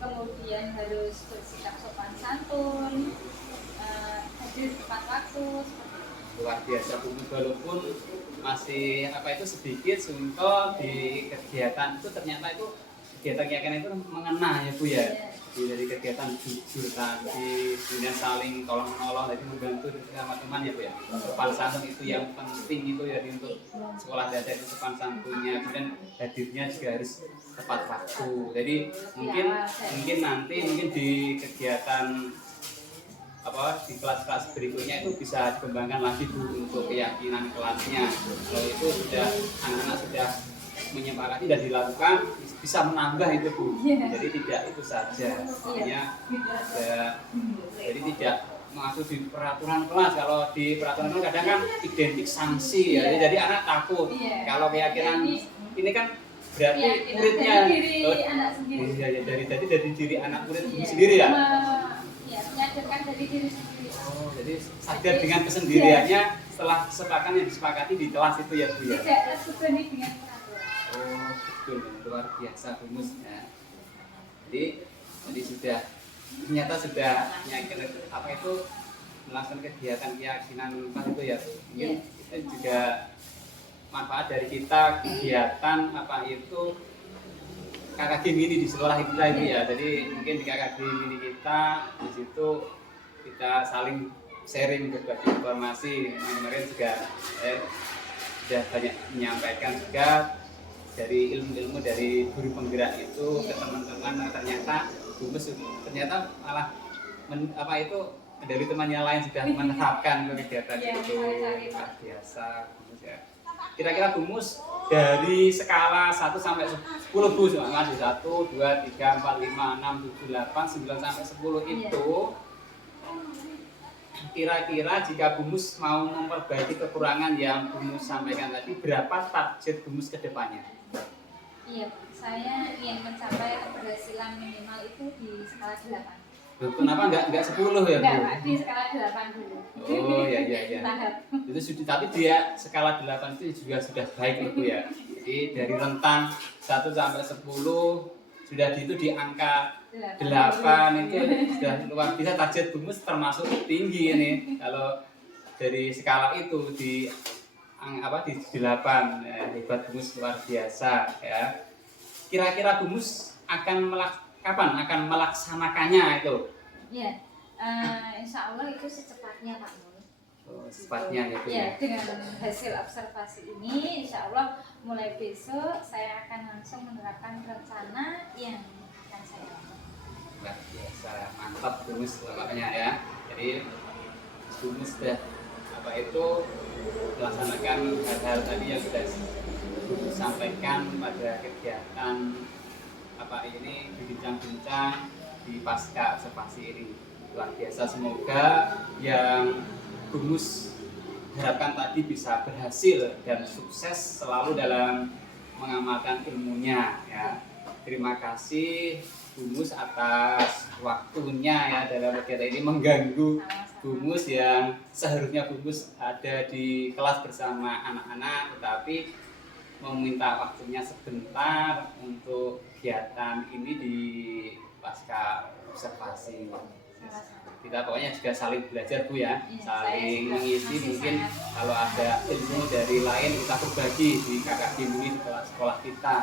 kemudian harus bersikap sopan santun, hadir tepat waktu, seperti itu. Luar biasa Bu Mus, walaupun masih apa itu sedikit Sunto di kegiatan itu ternyata itu kegiatan itu mengena ya Bu ya. Dari kegiatan jujur tadi, kemudian saling tolong menolong, jadi membantu sama teman ya Bu ya. Sopan santun itu yang penting itu ya untuk sekolah dasar itu sopan santunnya, kemudian hadirnya juga harus tepat waktu. Jadi mungkin nanti di kegiatan apa di kelas-kelas berikutnya itu bisa dikembangkan lagi Bu untuk keyakinan kelasnya. Kalau itu sudah anak-anak sudah menyepakati dan dilakukan bisa menambah itu Bu. Jadi tidak itu saja. Artinya jadi tidak masuk di peraturan kelas. Kalau di peraturan kelas kadang kan identik sanksi ya. Jadi anak takut. Kalau keyakinan ini kan berarti muridnya anak sendiri. Iya, dari diri anak murid sendiri ya. Menyadarkan dari diri sendiri. Oh, jadi sadar dengan kesendiriannya setelah kesepakatan yang disepakati di kelas itu ya Bu ya. Tidak terbebani dengan peraturan. Oh betul, luar biasa Bu Mus ya. Jadi sudah ternyata sudah apa itu melakukan kegiatan keyakinan kelas itu ya Bu. Mungkin itu juga manfaat dari kita kegiatan apa itu KKG mini di sekolah kita itu ya. Jadi mungkin di KKG mini kita di situ kita saling sharing berbagi informasi. Kemarin juga sudah banyak menyampaikan juga dari ilmu-ilmu dari guru penggerak itu ke teman-teman. Ternyata ternyata malah apa itu dari temannya lain sudah menerapkan kegiatan itu. Luar biasa ya. Kira-kira Bu Mus dari skala 1 sampai 10 Bu, masih 1, 2, 3, 4, 5, 6, 7, 8, 9 sampai 10 itu kira-kira jika Bu Mus mau memperbaiki kekurangan yang Bu Mus sampaikan tadi, berapa target Bu Mus ke depannya? Iya, saya ingin mencapai keberhasilan minimal itu di skala 8. Kenapa enggak 10 ya Bu? Enggak, di skala 8 dulu. Oh iya. Tahap. Itu sudah, tapi dia skala 8 itu juga sudah baik Bu ya. Jadi dari rentang 1 sampai 10 sudah itu di angka 8 itu sudah luar biasa. Target Bu Mus termasuk tinggi ini. Kalau dari skala itu di 8 ya, hebat Bu Mus, luar biasa ya. Kira-kira Bu Mus kapan akan melaksanakannya itu? Iya, insya Allah itu secepatnya Pak Nur. Oh, secepatnya ya Bu Ya, ya. dengan hasil observasi ini, insya Allah mulai besok saya akan langsung menerapkan rencana yang akan saya lakukan. Luar biasa, mantap Bu Mus pokoknya ya. Jadi Bu Mus sudah apa itu melaksanakan hal-hal tadi yang sudah Bu Mus sampaikan pada kegiatan apa ini berbincang-bincang di pasca observasi ini. Luar biasa, semoga yang Bu Mus harapkan tadi bisa berhasil dan sukses selalu dalam mengamalkan ilmunya ya. Terima kasih Bu Mus atas waktunya ya dalam kegiatan ini mengganggu Bu Mus yang seharusnya Bu Mus ada di kelas bersama anak-anak, tetapi meminta waktunya sebentar untuk kegiatan ini di pasca observasi. Kita pokoknya juga saling belajar Bu ya, saling mengisi. Mungkin kalau ada ilmu dari lain kita berbagi di KKG ini di sekolah kita,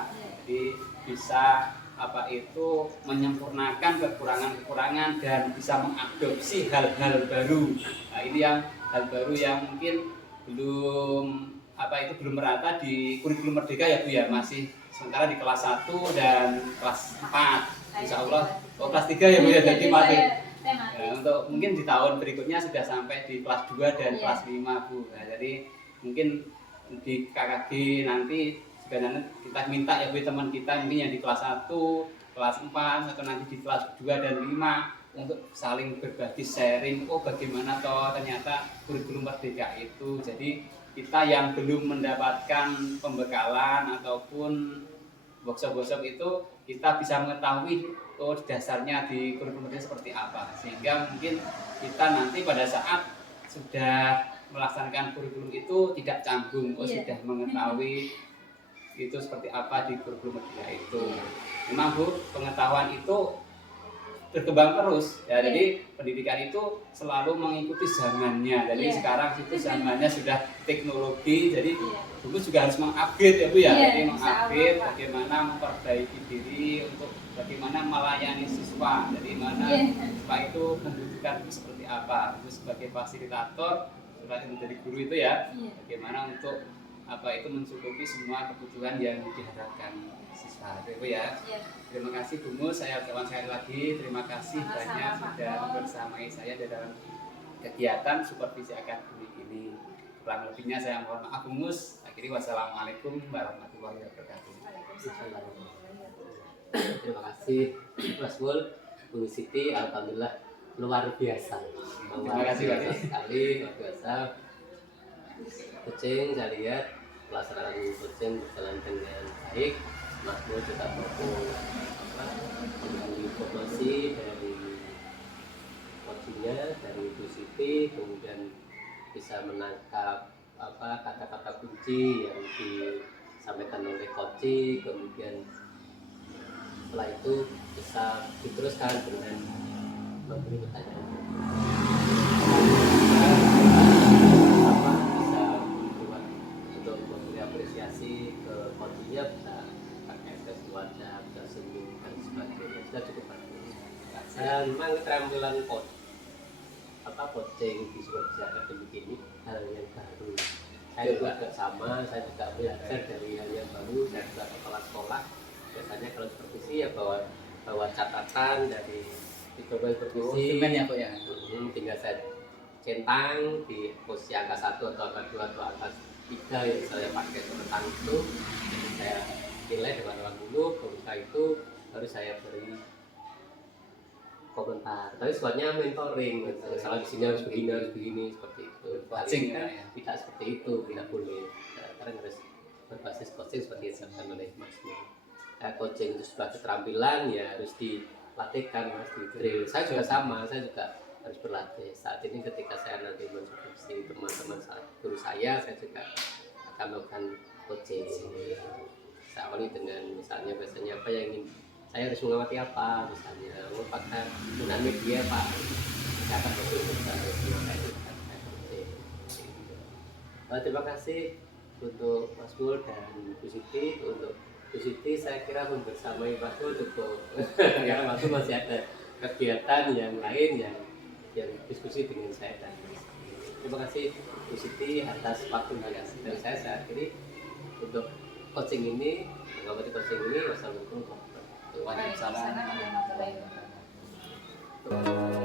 jadi bisa apa itu menyempurnakan kekurangan-kekurangan dan bisa mengadopsi hal-hal baru. Nah ini yang hal baru yang mungkin belum merata di kurikulum Merdeka ya Bu ya, masih sementara di kelas 1 dan kelas 4. Insya Allah kelas 3 ya Bu ya, jadi masih untuk mungkin di tahun berikutnya sudah sampai di kelas 2 dan kelas 5 Bu. Nah, jadi mungkin di KKG nanti juga nanti kita minta ya Bu teman kita mungkin yang di kelas 1, kelas 4 atau nanti di kelas 2 dan 5 untuk saling berbagi sharing, oh bagaimana toh ternyata kurikulum Merdeka itu. Jadi kita yang belum mendapatkan pembekalan ataupun workshop-workshop itu kita bisa mengetahui oh dasarnya di kurikulum Merdeka seperti apa, sehingga mungkin kita nanti pada saat sudah melaksanakan kurikulum itu tidak canggung, sudah mengetahui itu seperti apa di kurikulum Merdeka itu. Memang Bu, pengetahuan itu berkembang terus ya. Jadi pendidikan itu selalu mengikuti zamannya. Jadi sekarang itu zamannya sudah teknologi, jadi Ibu juga harus mengupgrade ya Bu ya. Jadi mengupgrade bagaimana memperbaiki diri untuk bagaimana melayani siswa. Jadi mana siswa itu membutuhkan itu seperti apa. Itu sebagai fasilitator, sebagai menjadi guru itu ya, bagaimana untuk apa itu mencukupi semua kebutuhan yang diharapkan siswa itu ya. Terima kasih Bu Mus, saya ucapkan sekali lagi terima kasih banyak sudah bersamai saya di dalam kegiatan supervisi akademik ini. Kurang lebihnya saya mohon maaf Bu Mus. Akhiri wassalamualaikum warahmatullahi wabarakatuh. Terima kasih Mas Mul, Bu Siti, alhamdulillah luar biasa. Terima kasih Pak. Sekali luar biasa. Coaching saya lihat pelaksanaan coaching berjalan dengan baik. Mas Mul juga mampu mengambil informasi dari coachingnya, dari Bu Siti, kemudian bisa menangkap kata-kata kunci yang disampaikan oleh coaching, kemudian setelah itu bisa diteruskan dengan memberi pertanyaan bisa buat untuk memberi apresiasi ke coachingnya, bisa pakai ekspresi wajah, bisa senyum dan sebagainya, sudah cukup bagus. Dan memang keterampilan coaching di supervisi akademik ini hal yang baru. Saya juga sama, saya juga belajar dari hal yang baru. Saya juga kepala sekolah. Biasanya kalau supervisi ya bawa catatan dari dicoba supervisi. Ya Bu ya. Tinggal saya centang di posisi angka 1 atau angka 2 atau angka 3 yang saya pakai tentang itu. Jadi saya nilai dengan orang dulu, setelah itu baru saya beri komentar. Tapi sifatnya mentoring, salah di sini harus begini seperti itu. Coaching kan ya. tidak seperti itu, tidak boleh. Karena harus berbasis coaching seperti yang disampaikan oleh Mas Mul. Coaching itu sebagai keterampilan ya harus dilatihkan, Mas, di drill. Saya juga sama, saya juga harus berlatih. Saat ini ketika saya nanti mensupervisi teman-teman guru saya juga akan melakukan coaching. Saya awali dengan misalnya biasanya apa yang ingin saya harus mengamati apa, misalnya merupakan penggunaan media Pak, saya akan betul-betul harus mengaitkan coaching. Terima kasih untuk Mas Mul dan Bu Siti. Untuk Bu Siti saya kira membersamai Mas Mul cukup karena Mas Mul masih ada kegiatan yang lain yang diskusi dengan saya dan Mas. Terima kasih Bu Siti atas waktunya dari saya akhiri untuk coaching ini, mengamati coaching ini. Wassalamualaikum warahmatullahi wabarakatuh. Waalaikumsalam warahmatullahi wabarakatuh.